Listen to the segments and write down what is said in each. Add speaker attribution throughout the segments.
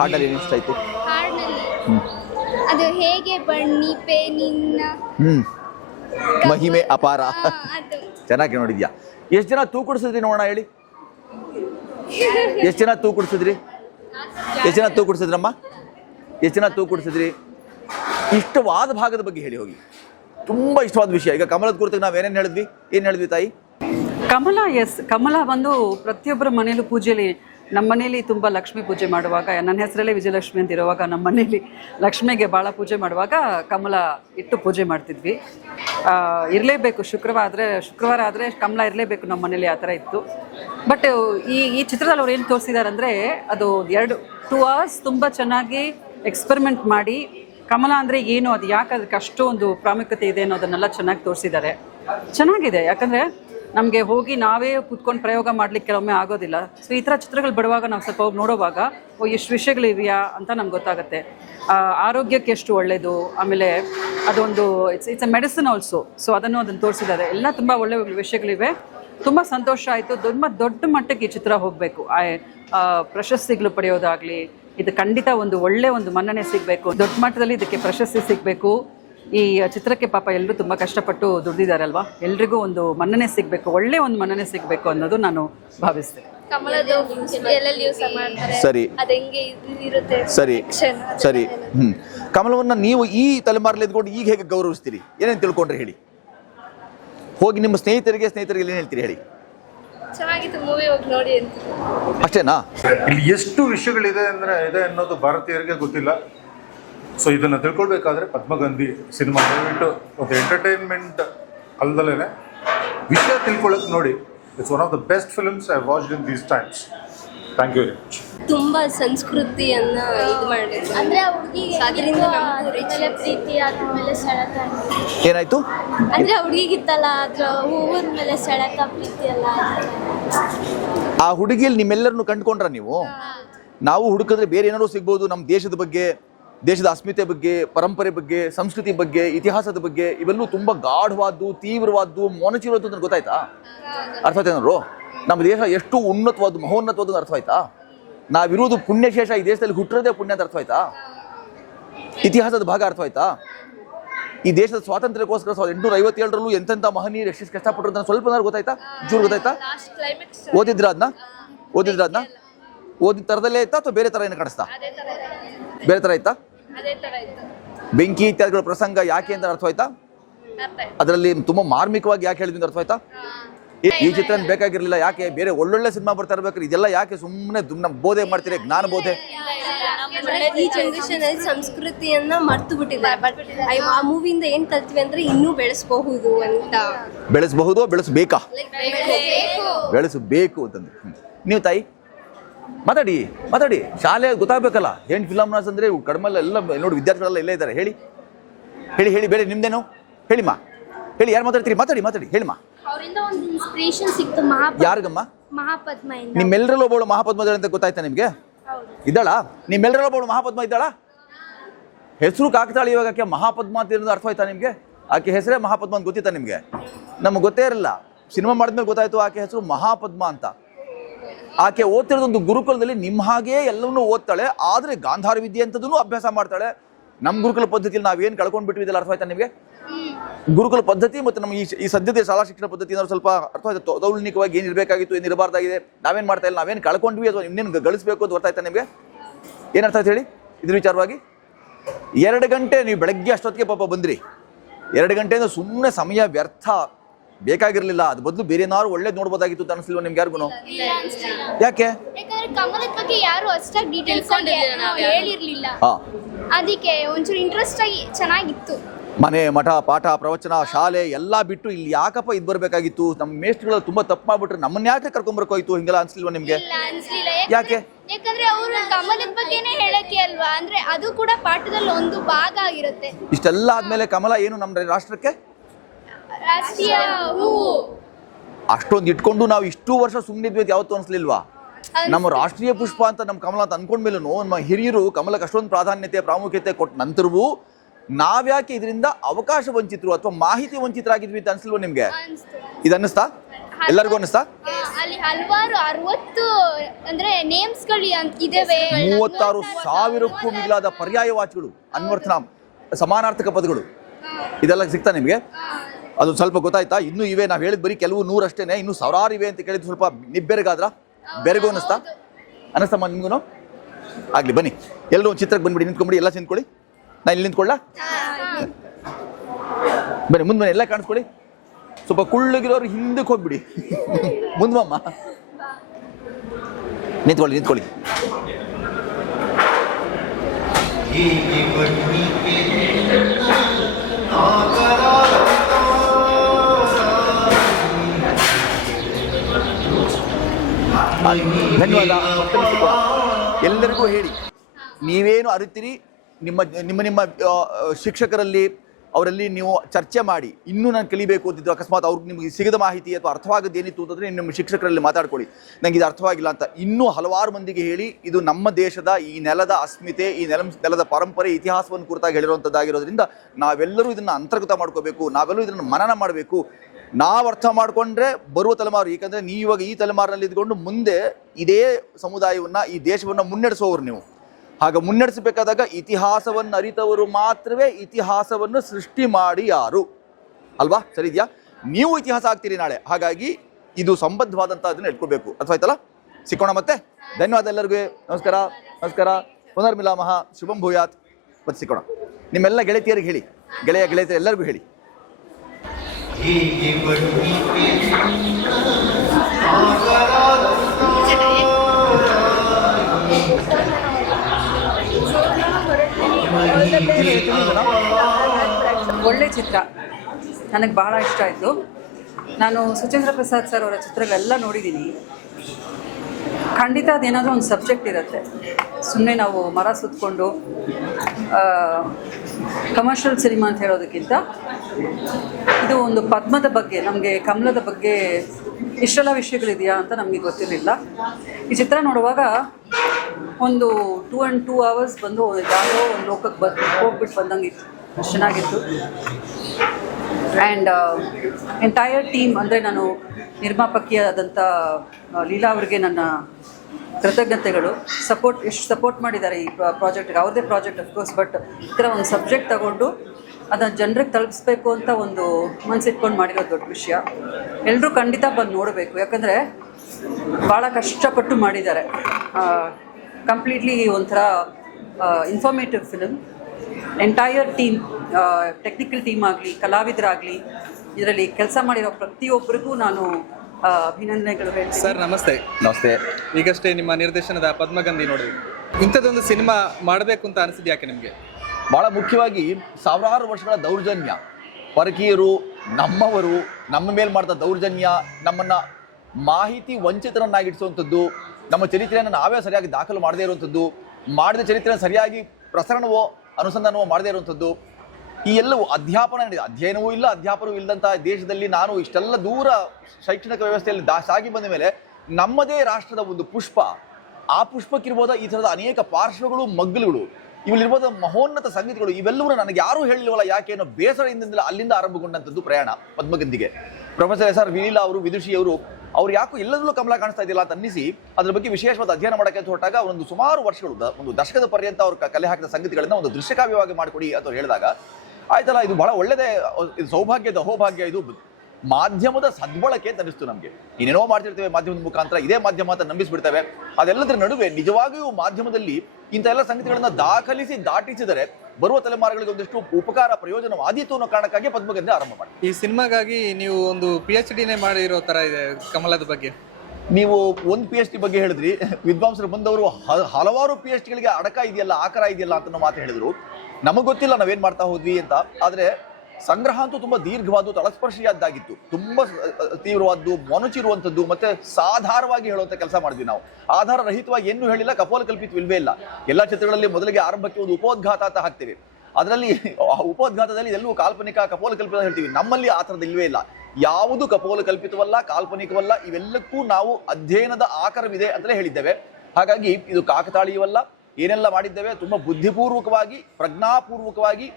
Speaker 1: ಹಾಡಲ್ಲಿ ಏನು ಇಷ್ಟ ಆಯ್ತು?
Speaker 2: ಹಾಡಿನಲ್ಲಿ ಅದು ಹೇಗೆ ಬಣ್ಣಿಪೆ ನಿನ್ನ?
Speaker 1: ಹ್ಮ್. ಮಹಿಮೆ ಅಪಾರ.
Speaker 2: ಆ, ಅದು.
Speaker 1: ಚೆನ್ನಾಗಿ ನೋಡಿದ್ಯಾ? ಎಷ್ಟು ಜನ ತೂ ಕುಡಿಸಿದ್ರಿ ನೋಡೋಣ ಹೇಳಿ. ಎಷ್ಟು ಜನ ತೂ ಕುಡಿಸಿದ್ರಿ? ಎಷ್ಟು ಜನ ತೂ ಕುಡಿಸಿದ್ರಮ್ಮ? ಎಷ್ಟು ಜನ ತೂ ಕುಡಿಸಿದ್ರಿ? ಇಷ್ಟವಾದ ಭಾಗದ ಬಗ್ಗೆ ಹೇಳಿ ಹೋಗಿ. ತುಂಬ ಇಷ್ಟವಾದ ವಿಷಯ. ಈಗ ಕಮಲದ ಕುರಿತು ನಾವು ಏನೇನು ಹೇಳಿದ್ವಿ? ಏನು ಹೇಳಿದ್ವಿ ತಾಯಿ?
Speaker 3: ಕಮಲ ಎಸ್. ಕಮಲ ಬಂದು ಪ್ರತಿಯೊಬ್ಬರ ಮನೆಯಲ್ಲೂ ಪೂಜೆಯಲ್ಲಿ ನಮ್ಮ ಮನೇಲಿ ತುಂಬ ಲಕ್ಷ್ಮಿ ಪೂಜೆ ಮಾಡುವಾಗ, ನನ್ನ ಹೆಸರಲ್ಲೇ ವಿಜಯಲಕ್ಷ್ಮಿ ಅಂತ ಇರುವಾಗ ನಮ್ಮ ಮನೇಲಿ ಲಕ್ಷ್ಮಿಗೆ ಭಾಳ ಪೂಜೆ ಮಾಡುವಾಗ ಕಮಲ ಇಟ್ಟು ಪೂಜೆ ಮಾಡ್ತಿದ್ವಿ. ಇರಲೇಬೇಕು ಶುಕ್ರವಾರ ಆದರೆ ಶುಕ್ರವಾರ ಆದರೆ ಕಮಲ ಇರಲೇಬೇಕು ನಮ್ಮ ಮನೇಲಿ ಆ ಥರ ಇತ್ತು. ಬಟ್ ಈ ಈ ಚಿತ್ರದಲ್ಲಿ ಅವ್ರು ಏನು ತೋರಿಸಿದ್ದಾರೆ ಅಂದರೆ ಅದು ಎರಡು ಟೂ ಅವರ್ಸ್ ತುಂಬ ಚೆನ್ನಾಗಿ ಎಕ್ಸ್ಪೆರಿಮೆಂಟ್ ಮಾಡಿ, ಕಮಲ ಅಂದರೆ ಏನು, ಅದು ಯಾಕೆ, ಅದಕ್ಕೆ ಅಷ್ಟೊಂದು ಪ್ರಾಮುಖ್ಯತೆ ಇದೆ ಅನ್ನೋದನ್ನೆಲ್ಲ ಚೆನ್ನಾಗಿ ತೋರಿಸಿದ್ದಾರೆ. ಚೆನ್ನಾಗಿದೆ, ಯಾಕಂದರೆ ನಮಗೆ ಹೋಗಿ ನಾವೇ ಕೂತ್ಕೊಂಡು ಪ್ರಯೋಗ ಮಾಡ್ಲಿಕ್ಕೆ ಕೆಲವೊಮ್ಮೆ ಆಗೋದಿಲ್ಲ. ಸೊ ಈ ಥರ ಚಿತ್ರಗಳು ಬಿಡುವಾಗ ನಾವು ಸ್ವಲ್ಪ ಹೋಗಿ ನೋಡೋವಾಗ, ಓ, ಎಷ್ಟು ವಿಷಯಗಳಿವೆಯಾ ಅಂತ ನಮ್ಗೆ ಗೊತ್ತಾಗುತ್ತೆ. ಆರೋಗ್ಯಕ್ಕೆ ಎಷ್ಟು ಒಳ್ಳೆಯದು ಆಮೇಲೆ ಅದೊಂದು it's it's a medicine also so ಅದನ್ನು ಅದನ್ನು ತೋರಿಸಿದ್ದಾರೆ. ಎಲ್ಲ ತುಂಬ ಒಳ್ಳೆ ವಿಷಯಗಳಿವೆ. ತುಂಬ ಸಂತೋಷ ಆಯಿತು. ದೊಡ್ಡ ದೊಡ್ಡ ಮಟ್ಟಕ್ಕೆ ಈ ಚಿತ್ರ ಹೋಗಬೇಕು. ಪ್ರಶಸ್ತಿಗಳು ಪಡೆಯೋದಾಗಲಿ, ಇದು ಖಂಡಿತ ಒಂದು ಒಳ್ಳೆ ಒಂದು ಮನ್ನಣೆ ಸಿಗಬೇಕು. ದೊಡ್ಡ ಮಟ್ಟದಲ್ಲಿ ಇದಕ್ಕೆ ಪ್ರಶಸ್ತಿ ಸಿಗಬೇಕು. ಈ ಚಿತ್ರಕ್ಕೆ ಪಾಪ ಎಲ್ಲರೂ ತುಂಬ ಕಷ್ಟಪಟ್ಟು ದುಡ್ದಿದ್ದಾರಲ್ವಾ ಎಲ್ರಿಗೂ ಒಂದು ಮನ್ನಣೆ ಸಿಗಬೇಕು ಒಳ್ಳೆ ಒಂದು ಮನ್ನಣೆ ಸಿಗಬೇಕು ಅನ್ನೋದು ನಾನು ಭಾವಿಸ್ತೇನೆ.
Speaker 1: ಸರಿ. ಸರಿ. ಸರಿ. ಹ್ಮ್. ಕಮಲವನ್ನ ನೀವು ಈ ತಲೆಮಾರಲ್ಲಿ ಇದ್ಕೊಂಡು ಈಗ ಹೇಗೆ ಗೌರವಿಸ್ತೀರಿ? ಏನೇನು ತಿಳ್ಕೊಂಡ್ರಿ ಹೇಳಿ? ಹೋಗಿ ನಿಮ್ಮ ಸ್ನೇಹಿತರಿಗೆ ಸ್ನೇಹಿತರಿಗೆ ಏನು ಹೇಳ್ತೀರಿ ಹೇಳಿ?
Speaker 2: ಚೆನ್ನಾಗಿತ್ತು ಮೂವಿ ಹೋಗಿ ನೋಡಿ ಅಂತ
Speaker 1: ಅಷ್ಟೇನಾ?
Speaker 4: ಇಲ್ಲಿ ಎಷ್ಟು ವಿಷಯಗಳಿದೆ ಅಂದ್ರೆ ಇದೆ ಅನ್ನೋದು ಭಾರತೀಯರಿಗೆ ಗೊತ್ತಿಲ್ಲ. ಸೊ ಇದನ್ನು ತಿಳ್ಕೊಳ್ಬೇಕಾದ್ರೆ ಪದ್ಮಗಂಧಿ ಸಿನಿಮಾ ದಯವಿಟ್ಟು ಒಂದು ಎಂಟರ್ಟೈನ್ಮೆಂಟ್ ಅಲ್ಲದಲ್ಲೇ ವಿಷಯ ತಿಳ್ಕೊಳ್ಳೋಕೆ ನೋಡಿ. It's one of the best films I watched in these times thank you very much
Speaker 5: ತುಂಬಾ ಸಂಸ್ಕೃತಿಯನ್ನ ಇದು ಮಾಡಬೇಕು
Speaker 2: ಅಂದ್ರೆ
Speaker 5: ಅದರಿಂದ
Speaker 2: ಪ್ರೀತಿ ಅದ್ರ ಮೇಲೆ ಸೆಳೆತ
Speaker 1: ಏನಾಯ್ತು?
Speaker 2: ಅಂದ್ರೆ ಆ ಹುಡುಗಿಗಿತ್ತಲ್ಲ ಅದ್ರ ಹೂವಿನ ಮೇಲೆ ಸೆಳೆತ ಪ್ರೀತಿ ಎಲ್ಲ
Speaker 1: ಆ ಹುಡುಗಿಯಲ್ಲಿ ನಿಮ್ಮೆಲ್ಲರನ್ನು ಕಂಡುಕೊಂಡ್ರ ನೀವು? ನಾವು ಹುಡುಕಿದ್ರೆ ಬೇರೆ ಏನಾದ್ರು ಸಿಗ್ಬೋದು ನಮ್ಮ ದೇಶದ ಬಗ್ಗೆ? ದೇಶದ ಅಸ್ಮಿತೆ ಬಗ್ಗೆ, ಪರಂಪರೆ ಬಗ್ಗೆ, ಸಂಸ್ಕೃತಿ ಬಗ್ಗೆ, ಇತಿಹಾಸದ ಬಗ್ಗೆ ಇವೆಲ್ಲೂ ತುಂಬಾ ಗಾಢವಾದ್ದು, ತೀವ್ರವಾದ್ದು ಮೊನಚಿರೋದು ಅಂತ ಗೊತ್ತಾಯ್ತಾ? ಅರ್ಥ ಆಯ್ತೇನಾದ್ರು ನಮ್ಮ ದೇಶ ಎಷ್ಟು ಉನ್ನತವಾದ್ದು, ಮಹೋನ್ನತವಾದ್ದು ಅರ್ಥ ಆಯ್ತಾ ನಾವಿರುವುದು ಪುಣ್ಯಶೇಷ ಈ ದೇಶದಲ್ಲಿ ಹುಟ್ಟಿರೋದೇ ಪುಣ್ಯ ಅಂತ ಅರ್ಥ ಆಯ್ತಾ ಇತಿಹಾಸದ ಭಾಗ ಅರ್ಥ ಆಯ್ತಾ ಈ ದೇಶದ ಸ್ವಾತಂತ್ರ್ಯಕ್ಕೋಸ್ಕರ ಸಾವಿರದ ಎಂಟುನೂರ ಐವತ್ತೇಳರಲ್ಲೂ ಎಂತೆಂಥ ಮಹನೀಯರು ಎಷ್ಟು ಕಷ್ಟಪಟ್ಟರು ಸ್ವಲ್ಪ ಗೊತ್ತಾಯ್ತಾ? ಜೂರು ಗೊತ್ತಾಯ್ತಾ? ಓದಿದ್ರ ಅದನ್ನ ಓದಿದ್ರ ಅದನ್ನ ಓದಿದ ಥರದಲ್ಲೇ ಆಯ್ತಾ ಅಥವಾ ಬೇರೆ ಥರ ಏನು ಕಾಣಿಸ್ತಾ. ಬೇರೆ ಥರ ಇತ್ತಾ?
Speaker 2: ಅದೇ ತರ ಇತ್ತು.
Speaker 1: ಬೆಂಕಿ ಇತ್ಯಾದಿಗಳ ಪ್ರಸಂಗ ಯಾಕೆ ಅಂತ ಅರ್ಥ ಆಯ್ತಾ? ಅದರಲ್ಲಿ ತುಂಬಾ ಮಾರ್ಮಿಕವಾಗಿ ಯಾಕೆ ಹೇಳಿದ್ವಿ ಅಂತ ಅರ್ಥ ಆಯ್ತಾ? ಈ- ಚಿತ್ರ ಬೇಕಾಗಿರ್ಲಿಲ್ಲ ಯಾಕೆ? ಬೇರೆ ಒಳ್ಳೊಳ್ಳೆ ಸಿನಿಮಾ ಬರ್ತಾ ಇರ್ಬೇಕಾದ್ರೆ ಇದೆಲ್ಲ ಯಾಕೆ ಸುಮ್ಮನೆ ಬೋಧೆ ಮಾಡ್ತೀರಿ ಜ್ಞಾನ ಬೋಧೆ?
Speaker 5: ಈ ಜನರೇಷನ್ ಅಲ್ಲಿ ಸಂಸ್ಕೃತಿಯನ್ನ ಮರ್ತು ಬಿಟ್ಟಿದ್ದಾರೆ ಬಟ್ ಆ ಮೂವಿಯಿಂದ ಏನ್ ಕಲ್ತ್ವಿ ಅಂದ್ರೆ ಇನ್ನೂ ಬೆಳೆಸಬಹುದು ಅಂತ.
Speaker 1: ಬೆಳೆಸಬಹುದು ಬೆಳೆಸಬೇಕಾ? ಬೆಳೆಸಬೇಕು. ಅಂತಂದ್ರೆ ನೀವು ತಾಯಿ? ಮಾತಾಡಿ ಮಾತಾಡಿ. ಶಾಲೆ ಗೊತ್ತಾಗಬೇಕಲ್ಲ. ಏನು ಫಿಲಮ್ನಾಸ್ ಅಂದ್ರೆ ಕಡಿಮೆಲ್ಲ ಎಲ್ಲ ನೋಡಿ ವಿದ್ಯಾರ್ಥಿಗಳೆಲ್ಲ ಇಲ್ಲೇ ಇದ್ದಾರೆ. ಹೇಳಿ. ಹೇಳಿ ಹೇಳಿ ಬೇಡ ನಿಮ್ದೇನು? ಹೇಳಿಮ್ಮ ಹೇಳಿ ಯಾರು ಮಾತಾಡ್ತೀರಿ? ಮಾತಾಡಿ ಮಾತಾಡಿ. ಹೇಳಿಮ್ಮ ಯಾರಿಗಮ್ಮ? ನಿಮ್ಮೆಲ್ಲರಲ್ಲೂ ಒಬ್ಬಳು ಮಹಾಪದ್ಮ ಅಂತ ಗೊತ್ತಾಯ್ತಾ ನಿಮಗೆ? ಇದ್ದಾಳಾ? ನಿಮ್ಮೆಲ್ಲರಲ್ಲೂ ಒಬ್ಬಳು ಮಹಾಪದ್ಮ ಇದ್ದಾಳಾ? ಹೆಸರು ಕಾಕ್ತಾಳೆ ಇವಾಗ ಆಕೆ ಮಹಾಪದ್ಮ ಅಂತ ಇರೋದು ಅರ್ಥ ಆಯ್ತಾ ನಿಮಗೆ? ಆಕೆ ಹೆಸರೇ ಮಹಾಪದ್ಮ ಅಂತ ಗೊತ್ತಿತ್ತಾ ನಿಮಗೆ? ನಮ್ಗೆ ಗೊತ್ತೇ ಇರಲಿಲ್ಲ ಸಿನಿಮಾ ಮಾಡಿದ್ಮೇಲೆ ಗೊತ್ತಾಯ್ತು ಆಕೆ ಹೆಸರು ಮಹಾಪದ್ಮ ಅಂತ. ಆಕೆ ಓದ್ತಿರೋದೊಂದು ಗುರುಕುಲದಲ್ಲಿ ನಿಮ್ಮ ಹಾಗೆ ಎಲ್ಲವನ್ನೂ ಓದ್ತಾಳೆ ಆದರೆ ಗಾಂಧಾರ ವಿದ್ಯೆ ಅಂತದನ್ನು ಅಭ್ಯಾಸ ಮಾಡ್ತಾಳೆ. ನಮ್ಮ ಗುರುಕುಲ ಪದ್ಧತಿಯಲ್ಲಿ ನಾವೇನು ಕಳ್ಕೊಂಡು ಬಿಟ್ಟಿದ್ದಲ್ಲ ಅರ್ಥ ಆಯ್ತಾ ನಿಮಗೆ? ಗುರುಕುಲ ಪದ್ಧತಿ ಮತ್ತು ನಮ್ಮ ಈ ಸದ್ಯದ ಶಾಲಾ ಶಿಕ್ಷಣ ಪದ್ಧತಿ ಅಂದ್ರೆ ಸ್ವಲ್ಪ ಅರ್ಥ ಆಯ್ತು. ದೌರ್ನಿಕವಾಗಿ ಏನು ಇರಬೇಕಾಗಿತ್ತು ಏನು ಇರಬಾರ್ದಾಗಿದೆ ನಾವೇನು ಮಾಡ್ತಾ ಇಲ್ಲ ನಾವೇನು ಕಳ್ಕೊಂಡ್ವಿ ಅಥವಾ ಇನ್ನೇನು ಗಳಿಸಬೇಕು ಅಂತ ಗೊತ್ತಾಯ್ತಾ ನಿಮಗೆ? ಏನರ್ಥ ಅರ್ಥ ಆಯ್ತು ಹೇಳಿ ಇದ್ರ ವಿಚಾರವಾಗಿ? ಎರಡು ಗಂಟೆ ನೀವು ಬೆಳಗ್ಗೆ ಅಷ್ಟೊತ್ತಿಗೆ ಪಾಪ ಬಂದ್ರಿ. ಎರಡು ಗಂಟೆಯಿಂದ ಸುಮ್ಮನೆ ಸಮಯ ವ್ಯರ್ಥ. ಬೇಕಾಗಿರಲಿಲ್ಲ. ಅದು ಬದಲು ಬೇರೆ ಏನಾದ್ರು ಒಳ್ಳೇದು ನೋಡ್ಬೋದಾಗಿತ್ತು ಅಂತ ಅನಿಸ್ಲಿಲ್ವ ನಿಮ್ಗೆ ಯಾರಿಗೂ ಯಾಕೆ?
Speaker 2: ಯಾಕಂದ್ರೆ ಕಮಲದ ಬಗ್ಗೆ ಯಾರು ಅಷ್ಟಾಗಿ ಡೀಟೇಲ್ಸ್ ಹೇಳಿರ್ಲಿಲ್ಲ.
Speaker 1: ಹಾ.
Speaker 2: ಅದಕ್ಕೆ ಒಂಚೂರು ಇಂಟ್ರೆಸ್ಟ್ ಆಗಿ ಚೆನ್ನಾಗಿತ್ತು.
Speaker 1: ಮನೆ ಮಠ ಪಾಠ ಪ್ರವಚನ ಶಾಲೆ ಎಲ್ಲ ಬಿಟ್ಟು ಇಲ್ಲಿ ಯಾಕಪ್ಪ ಇದು ಬರಬೇಕಾಗಿತ್ತು? ನಮ್ಮ ಮೇಷ್ಟ್ರುಗಳು ತುಂಬಾ ತಪ್ಪು ಮಾಡ್ಬಿಟ್ರೆ ನಮ್ಮನ್ನ ಯಾಕೆ ಕರ್ಕೊಂಬರ್ಕೋಯ್ತು ಹಿಂಗೆಲ್ಲ ಅನ್ಸ್ಲಿಲ್ವಾ ನಿಮ್ಗೆ?
Speaker 2: ಇಲ್ಲ ಅನ್ಸ್ಲಿಲ್ಲ
Speaker 1: ಯಾಕೆ?
Speaker 2: ಯಾಕಂದ್ರೆ ಅವರು ಕಮಲದ ಬಗ್ಗೆನೇ ಹೇಳಕ್ಕೆ ಅಲ್ವಾ? ಅಂದ್ರೆ ಅದು ಕೂಡ ಪಾಠದಲ್ಲಿ ಒಂದು ಭಾಗ ಆಗಿರುತ್ತೆ.
Speaker 1: ಇಷ್ಟೆಲ್ಲ ಆದ್ಮೇಲೆ ಕಮಲ ಏನು ನಮ್ಮ ರಾಷ್ಟ್ರಕ್ಕೆ?
Speaker 2: ರಾಷ್ಟ್ರೀಯ ಹೂವು
Speaker 1: ಅಷ್ಟೊಂದು ಇಟ್ಕೊಂಡು ನಾವು ಇಷ್ಟು ವರ್ಷ ಸುಮ್ಮನಿದ್ವಿ ಅಂತ ಯಾವತ್ತೂ ಅನ್ಸ್ಲಿಲ್ವಾ? ನಮ್ಮ ರಾಷ್ಟ್ರೀಯ ಪುಷ್ಪ ಅಂತ ನಮ್ಮ ಕಮಲ ಅಂತ ಅನ್ಕೊಂಡ್ಮೇಲೂ ನಮ್ಮ ಹಿರಿಯರು ಕಮಲಕ್ಕೆ ಅಷ್ಟೊಂದು ಪ್ರಾಧಾನ್ಯತೆ ಪ್ರಾಮುಖ್ಯತೆ ಕೊಟ್ಟ ನಂತರವೂ ನಾವ್ಯಾಕೆ ಇದರಿಂದ ಅವಕಾಶ ವಂಚಿತರು ಅಥವಾ ಮಾಹಿತಿ ವಂಚಿತರಾಗಿದ್ವಿ ಅಂತ ಅನ್ಸಲ್ವ ನಿಮ್ಗೆ? ಇದು ಅನ್ನಿಸ್ತಾ? ಎಲ್ಲರಿಗೂ ಅನ್ನಿಸ್ತಾ?
Speaker 2: ಅಲ್ಲಿ ಹಲವಾರು ಅರವತ್ತು ಅಂದ್ರೆ ನೇಮ್ಸ್ಗಳು ಇದಾವೆ.
Speaker 1: ಮೂವತ್ತಾರು ಸಾವಿರಕ್ಕೂ ಮಿಗಿಲಾದ ಪರ್ಯಾಯವಾಚಿಗಳು ಅನ್ವರ್ಥನ ಸಮಾನಾರ್ಥಕ ಪದಗಳು. ಇದೆಲ್ಲ ಸಿಗ್ತಾ ನಿಮಗೆ? ಅದು ಸ್ವಲ್ಪ ಗೊತ್ತಾಯ್ತಾ? ಇನ್ನೂ ಇವೆ. ನಾವು ಹೇಳಿದ್ ಬರೀ ಕೆಲವು ನೂರಷ್ಟೇನೆ ಇನ್ನು ಸಾವಿರಾರು ಇವೆ ಅಂತ ಕೇಳಿದ್ದು ಸ್ವಲ್ಪ ನಿಬ್ಬೆರಗಾದ್ರ? ಬೆರಗು ಅನಿಸ್ತಾ ಅನಿಸ್ತಮ್ಮ ನಿಮ್ಗೂ ಆಗಲಿ, ಬನ್ನಿ. ಎಲ್ಲರೂ ಒಂದು ಚಿತ್ರಕ್ಕೆ ಬಂದ್ಬಿಡಿ ನಿಂತ್ಕೊಂಬಿಡಿ ಎಲ್ಲ ನಿಂತ್ಕೊಳ್ಳಿ ನಾ ಇಲ್ಲಿ ನಿಂತ್ಕೊಳ್ಳ? ಬನ್ನಿ, ಮುಂದೆ ಬನ್ನಿ, ಎಲ್ಲ ಕಾಣಿಸ್ಕೊಳ್ಳಿ. ಸ್ವಲ್ಪ ಕುಳ್ಳಗಿರೋರು ಹಿಂದಕ್ಕೆ ಹೋಗ್ಬಿಡಿ. ಮುಂದಮ್ಮ ನಿಂತ್ಕೊಳ್ಳಿ ನಿಂತ್ಕೊಳ್ಳಿ.
Speaker 6: ಹೀಗೆ
Speaker 1: ಧನ್ಯವಾದ. ಎಲ್ಲರಿಗೂ ಹೇಳಿ ನೀವೇನು ಅರಿತೀರಿ? ನಿಮ್ಮ ನಿಮ್ಮ ನಿಮ್ಮ ಶಿಕ್ಷಕರಲ್ಲಿ ಅವರಲ್ಲಿ ನೀವು ಚರ್ಚೆ ಮಾಡಿ, ಇನ್ನೂ ನಾನು ಕಲಿಬೇಕು ಅಂತಿದ್ದು ಅಕಸ್ಮಾತ್ ಅವ್ರಿಗೆ ನಿಮಗೆ ಸಿಗದ ಮಾಹಿತಿ ಅಥವಾ ಅರ್ಥವಾಗದ್ದು ಏನಿತ್ತು ಅಂತಂದರೆ ನಿಮ್ಮ ಶಿಕ್ಷಕರಲ್ಲಿ ಮಾತಾಡ್ಕೊಳ್ಳಿ. ನನಗೆ ಇದು ಅರ್ಥವಾಗಿಲ್ಲ ಅಂತ ಇನ್ನೂ ಹಲವಾರು ಮಂದಿಗೆ ಹೇಳಿ, ಇದು ನಮ್ಮ ದೇಶದ ಈ ನೆಲದ ಅಸ್ಮಿತೆ, ಈ ನೆಲ, ನೆಲದ ಪರಂಪರೆ, ಇತಿಹಾಸವನ್ನು ಕುರಿತಾಗಿ ಹೇಳಿರುವಂಥದ್ದಾಗಿರೋದ್ರಿಂದ ನಾವೆಲ್ಲರೂ ಇದನ್ನು ಅಂತರ್ಗತ ಮಾಡ್ಕೋಬೇಕು, ನಾವೆಲ್ಲರೂ ಇದನ್ನು ಮನನ ಮಾಡಬೇಕು. ನಾವು ಅರ್ಥ ಮಾಡಿಕೊಂಡ್ರೆ ಬರುವ ತಲೆಮಾರು, ಏಕೆಂದರೆ ನೀವು ಇವಾಗ ಈ ತಲೆಮಾರಿನಲ್ಲಿ ಇದ್ಕೊಂಡು ಮುಂದೆ ಇದೇ ಸಮುದಾಯವನ್ನು, ಈ ದೇಶವನ್ನು ಮುನ್ನಡೆಸುವವರು ನೀವು. ಹಾಗೆ ಮುನ್ನಡೆಸಬೇಕಾದಾಗ ಇತಿಹಾಸವನ್ನು ಅರಿತವರು ಮಾತ್ರವೇ ಇತಿಹಾಸವನ್ನು ಸೃಷ್ಟಿ ಮಾಡಿ ಯಾರು? ಅಲ್ವಾ? ಸರಿ ಇದೆಯಾ? ನೀವು ಇತಿಹಾಸ ಆಗ್ತೀರಿ ನಾಳೆ. ಹಾಗಾಗಿ ಇದು ಸಂಬದ್ಧವಾದಂಥ ಅದನ್ನು ಇಟ್ಕೋಬೇಕು ಅಥವಾ ಆಯ್ತಲ್ಲ ಸಿಕ್ಕೋಣ ಮತ್ತೆ? ಧನ್ಯವಾದ ಎಲ್ಲರಿಗೂ. ನಮಸ್ಕಾರ. ನಮಸ್ಕಾರ. ಪುನರ್ಮಿಲಾಮಹ. ಶುಭಂ ಭೂಯಾತ್. ಮತ್ತೆ ಸಿಕ್ಕೋಣ. ನಿಮ್ಮೆಲ್ಲ ಗೆಳತಿಯರಿಗೆ ಹೇಳಿ. ಗೆಳೆಯ ಗೆಳೆಯ ಎಲ್ಲರಿಗೂ ಹೇಳಿ.
Speaker 6: ಹೀಗೆ
Speaker 3: ಒಳ್ಳೆ ಚಿತ್ರ. ನನಗೆ ಬಹಳ ಇಷ್ಟ ಆಯಿತು. ನಾನು ಸುಚೇಂದ್ರ ಪ್ರಸಾದ್ ಸರ್ ಅವರ ಚಿತ್ರಗಳೆಲ್ಲ ನೋಡಿದ್ದೀನಿ ಖಂಡಿತ ಅದೇನಾದರೂ ಒಂದು ಸಬ್ಜೆಕ್ಟ್ ಇರುತ್ತೆ. ಸುಮ್ಮನೆ ನಾವು ಮರ ಸುತ್ತಕೊಂಡು ಕಮರ್ಷಿಯಲ್ ಸಿನಿಮಾ ಅಂತ ಹೇಳೋದಕ್ಕಿಂತ ಇದು ಒಂದು ಪದ್ಮದ ಬಗ್ಗೆ, ನಮಗೆ ಕಮಲದ ಬಗ್ಗೆ ಇಷ್ಟೆಲ್ಲ ವಿಷಯಗಳಿದೆಯಾ ಅಂತ ನಮಗೆ ಗೊತ್ತಿರಲಿಲ್ಲ. ಈ ಚಿತ್ರ ನೋಡುವಾಗ ಒಂದು ಟೂ ಆ್ಯಂಡ್ ಟೂ ಅವರ್ಸ್ ಬಂದು ಯಾವುದೋ ಒಂದು ಲೋಕಕ್ಕೆ ಬಂದು ಹೋಗ್ಬಿಟ್ಟು ಬಂದಂಗೆ ಚೆನ್ನಾಗಿತ್ತು. ಆ್ಯಂಡ್ ಎಂಟೈರ್ ಟೀಮ್ ಅಂದರೆ ನಾನು ನಿರ್ಮಾಪಕಿಯಾದಂಥ ಲೀಲಾ ಅವರಿಗೆ ನನ್ನ ಕೃತಜ್ಞತೆಗಳು. ಸಪೋರ್ಟ್ ಎಷ್ಟು ಸಪೋರ್ಟ್ ಮಾಡಿದ್ದಾರೆ ಈ ಪ್ರಾಜೆಕ್ಟ್ಗೆ ಯಾವುದೇ ಪ್ರಾಜೆಕ್ಟ್ ಅಫ್ಕೋರ್ಸ್ ಬಟ್ ಈ ಥರ ಒಂದು ಸಬ್ಜೆಕ್ಟ್ ತಗೊಂಡು ಅದನ್ನು ಜನರಿಗೆ ತಲುಪಿಸ್ಬೇಕು ಅಂತ ಒಂದು ಮನಸ್ಸಿಟ್ಕೊಂಡು ಮಾಡಿರೋ ದೊಡ್ಡ ವಿಷಯ. ಎಲ್ಲರೂ ಖಂಡಿತ ಬಂದು ನೋಡಬೇಕು. ಯಾಕಂದರೆ ಭಾಳ ಕಷ್ಟಪಟ್ಟು ಮಾಡಿದ್ದಾರೆ. ಕಂಪ್ಲೀಟ್ಲಿ ಒಂಥರ informative film entire team technical team ಆಗಲಿ ಕಲಾವಿದರಾಗಲಿ ಇದರಲ್ಲಿ ಕೆಲಸ ಮಾಡಿರೋ ಪ್ರತಿಯೊಬ್ಬರಿಗೂ ನಾನು ಅಭಿನಂದನೆಗಳು ಹೇಳ್ತೀನಿ.
Speaker 7: ಸರ್ ನಮಸ್ತೆ.
Speaker 1: ನಮಸ್ತೆ.
Speaker 7: ಈಗಷ್ಟೇ ನಿಮ್ಮ ನಿರ್ದೇಶನದ ಪದ್ಮಗಂಧಿ ನೋಡಿದ್ವಿ ಇಂಥದ್ದೊಂದು ಸಿನಿಮಾ ಮಾಡಬೇಕು ಅಂತ ಅನಿಸಿದ್ ಯಾಕೆ ನಿಮಗೆ?
Speaker 1: ಬಹಳ ಮುಖ್ಯವಾಗಿ ಸಾವಿರಾರು ವರ್ಷಗಳ ದೌರ್ಜನ್ಯ. ಪರಕೀಯರು ನಮ್ಮವರು ನಮ್ಮ ಮೇಲೆ ಮಾಡಿದ ದೌರ್ಜನ್ಯ ನಮ್ಮನ್ನು ಮಾಹಿತಿ ವಂಚಿತರನ್ನಾಗಿಡಿಸುವಂಥದ್ದು ನಮ್ಮ ಚರಿತ್ರೆಯನ್ನು ನಾವೇ ಸರಿಯಾಗಿ ದಾಖಲು ಮಾಡದೇ ಇರುವಂಥದ್ದು ಮಾಡಿದ ಚರಿತ್ರೆಯನ್ನು ಸರಿಯಾಗಿ ಪ್ರಸರಣವೋ ಅನುಸಂಧಾನವೋ ಮಾಡದೇ ಇರುವಂಥದ್ದು. ಈ ಎಲ್ಲವೂ ಅಧ್ಯಾಪನ ನಡೆದಿದೆ. ಅಧ್ಯಯನವೂ ಇಲ್ಲ, ಅಧ್ಯಾಪನವೂ ಇಲ್ಲದಂಥ ದೇಶದಲ್ಲಿ ನಾನು ಇಷ್ಟೆಲ್ಲ ದೂರ ಶೈಕ್ಷಣಿಕ ವ್ಯವಸ್ಥೆಯಲ್ಲಿ ದಾ ಸಾಗಿ ಬಂದ ಮೇಲೆ ನಮ್ಮದೇ ರಾಷ್ಟ್ರದ ಒಂದು ಪುಷ್ಪ, ಆ ಪುಷ್ಪಕ್ಕಿರ್ಬೋದ ಈ ಥರದ ಅನೇಕ ಪಾರ್ಶ್ವಗಳು, ಮಗ್ಗಲುಗಳು ಇವಲ್ಲಿರ್ಬೋದ ಮಹೋನ್ನತ ಸಂಗತಿಗಳು, ಇವೆಲ್ಲವೂ ನನಗೆ ಯಾರೂ ಹೇಳಿಲ್ವಲ್ಲ ಯಾಕೆ ಅನ್ನೋ ಅಲ್ಲಿಂದ ಆರಂಭಗೊಂಡಂಥದ್ದು ಪ್ರಯಾಣ ಪದ್ಮಗಂಧಿಗೆ. ಪ್ರೊಫೆಸರ್ ಎಸ್ ಆರ್ ವಿಲೀಲಾ ಅವರು, ವಿದುಷಿ ಅವರು ಯಾಕೋ ಎಲ್ಲದರಲ್ಲೂ ಕಮಲ ಕಾಣಿಸ್ತಾ ಇದೆಯಲ್ಲ ಅಂತ ಅನ್ನಿಸಿ ಅದ್ರ ಬಗ್ಗೆ ವಿಶೇಷವಾದ ಅಧ್ಯಯನ ಮಾಡಕ್ಕೆ ಅಂತ ಹೊರಟಾಗ ಒಂದು ಸುಮಾರು ವರ್ಷಗಳು ಒಂದು ದಶಕದ ಪರ್ಯಂತ ಅವರು ಕಲೆ ಹಾಕಿದ ಸಂಗತಿಗಳನ್ನ ಒಂದು ದೃಶ್ಯಕಾವ್ಯವಾಗಿ ಮಾಡಿಕೊಡಿ ಅಂತ ಹೇಳಿದಾಗ, ಆಯ್ತಲ್ಲ, ಇದು ಬಹಳ ಒಳ್ಳೆಯದೇ ಇದು ಸೌಭಾಗ್ಯದ ಅಹೋಭಾಗ್ಯ, ಇದು ಮಾಧ್ಯಮದ ಸದ್ಬಳಕೆ ಅಂತ ಅನಿಸ್ತು ನಮಗೆ. ಇನ್ನೇನೋ ಮಾಡ್ತಿರ್ತೇವೆ ಮಾಧ್ಯಮದ ಮುಖಾಂತರ ಇದೇ ಮಾಧ್ಯಮ ಅಂತ ನಂಬಿಸ್ಬಿಡ್ತೇವೆ. ಅದೆಲ್ಲದರ ನಡುವೆ ನಿಜವಾಗಿಯೂ ಮಾಧ್ಯಮದಲ್ಲಿ ಇಂಥ ಎಲ್ಲ ಸಂಗತಿಗಳನ್ನ ದಾಖಲಿಸಿ ದಾಟಿಸಿದರೆ ಬರುವ ತಲೆಮಾರುಗಳಿಗೆ ಒಂದಷ್ಟು ಉಪಕಾರ ಪ್ರಯೋಜನವಾದೀತು ಅನ್ನೋ ಕಾರಣಕ್ಕಾಗಿ ಪದ್ಮಗಂಧೆ ಆರಂಭ ಮಾಡಿ
Speaker 7: ಈ ಸಿನಿಮಾಗಾಗಿ ನೀವು ಒಂದು ಪಿ ಎಚ್ ಡಿನೇ ಮಾಡಿರೋ ಥರ ಇದೆ ಕಮಲದ ಬಗ್ಗೆ?
Speaker 1: ನೀವು ಒಂದು ಪಿ ಎಚ್ ಡಿ ಬಗ್ಗೆ ಹೇಳಿದ್ರಿ. ವಿದ್ವಾಂಸರು ಬಂದವರು ಹಲವಾರು ಪಿ ಎಚ್ ಡಿಗಳಿಗೆ ಅಡಕ ಇದೆಯಲ್ಲ ಆಕಾರ ಇದೆಯಲ್ಲ ಅಂತ ಮಾತು ಹೇಳಿದ್ರು. ನಮಗೆ ಗೊತ್ತಿಲ್ಲ ನಾವೇನ್ ಮಾಡ್ತಾ ಹೋದ್ವಿ ಅಂತ. ಆದ್ರೆ ಸಂಗ್ರಹ ಅಂತೂ ತುಂಬಾ ದೀರ್ಘವಾದ್ದು, ತಳಸ್ಪರ್ಶಿಯಾದ್ದಾಗಿತ್ತು. ತುಂಬಾ ತೀವ್ರವಾದ್ದು, ಮೊನಚಿರುವಂಥದ್ದು, ಮತ್ತೆ ಸಾಧಾರವಾಗಿ ಹೇಳುವಂತ ಕೆಲಸ ಮಾಡಿದ್ವಿ ನಾವು. ಆಧಾರ ರಹಿತವಾಗಿ ಏನು ಹೇಳಿಲ್ಲ, ಕಪೋಲ ಕಲ್ಪಿತವಿಲ್ವೇ ಇಲ್ಲ. ಎಲ್ಲಾ ಚಿತ್ರಗಳಲ್ಲಿ ಮೊದಲಿಗೆ ಆರಂಭಕ್ಕೆ ಒಂದು ಉಪೋದ್ಘಾತ ಅಂತ ಹಾಕ್ತೇವೆ. ಅದರಲ್ಲಿ ಉಪೋದ್ಘಾತದಲ್ಲಿ ಎಲ್ಲವೂ ಕಾಲ್ಪನಿಕ ಕಪೋಲ ಕಲ್ಪಿತ ಹೇಳ್ತೀವಿ. ನಮ್ಮಲ್ಲಿ ಆ ಇಲ್ವೇ ಇಲ್ಲ. ಯಾವುದು ಕಪೋಲ ಕಲ್ಪಿತವಲ್ಲ, ಕಾಲ್ಪನಿಕವಲ್ಲ, ಇವೆಲ್ಲಕ್ಕೂ ನಾವು ಅಧ್ಯಯನದ ಆಕರವಿದೆ ಅಂತಲೇ ಹೇಳಿದ್ದೇವೆ. ಹಾಗಾಗಿ ಇದು ಕಾಕತಾಳೀಯವಲ್ಲ, ಏನೆಲ್ಲ ಮಾಡಿದ್ದೇವೆ, ತುಂಬಾ ಬುದ್ಧಿಪೂರ್ವಕವಾಗಿ, ಪ್ರಜ್ಞಾಪೂರ್ವಕವಾಗಿ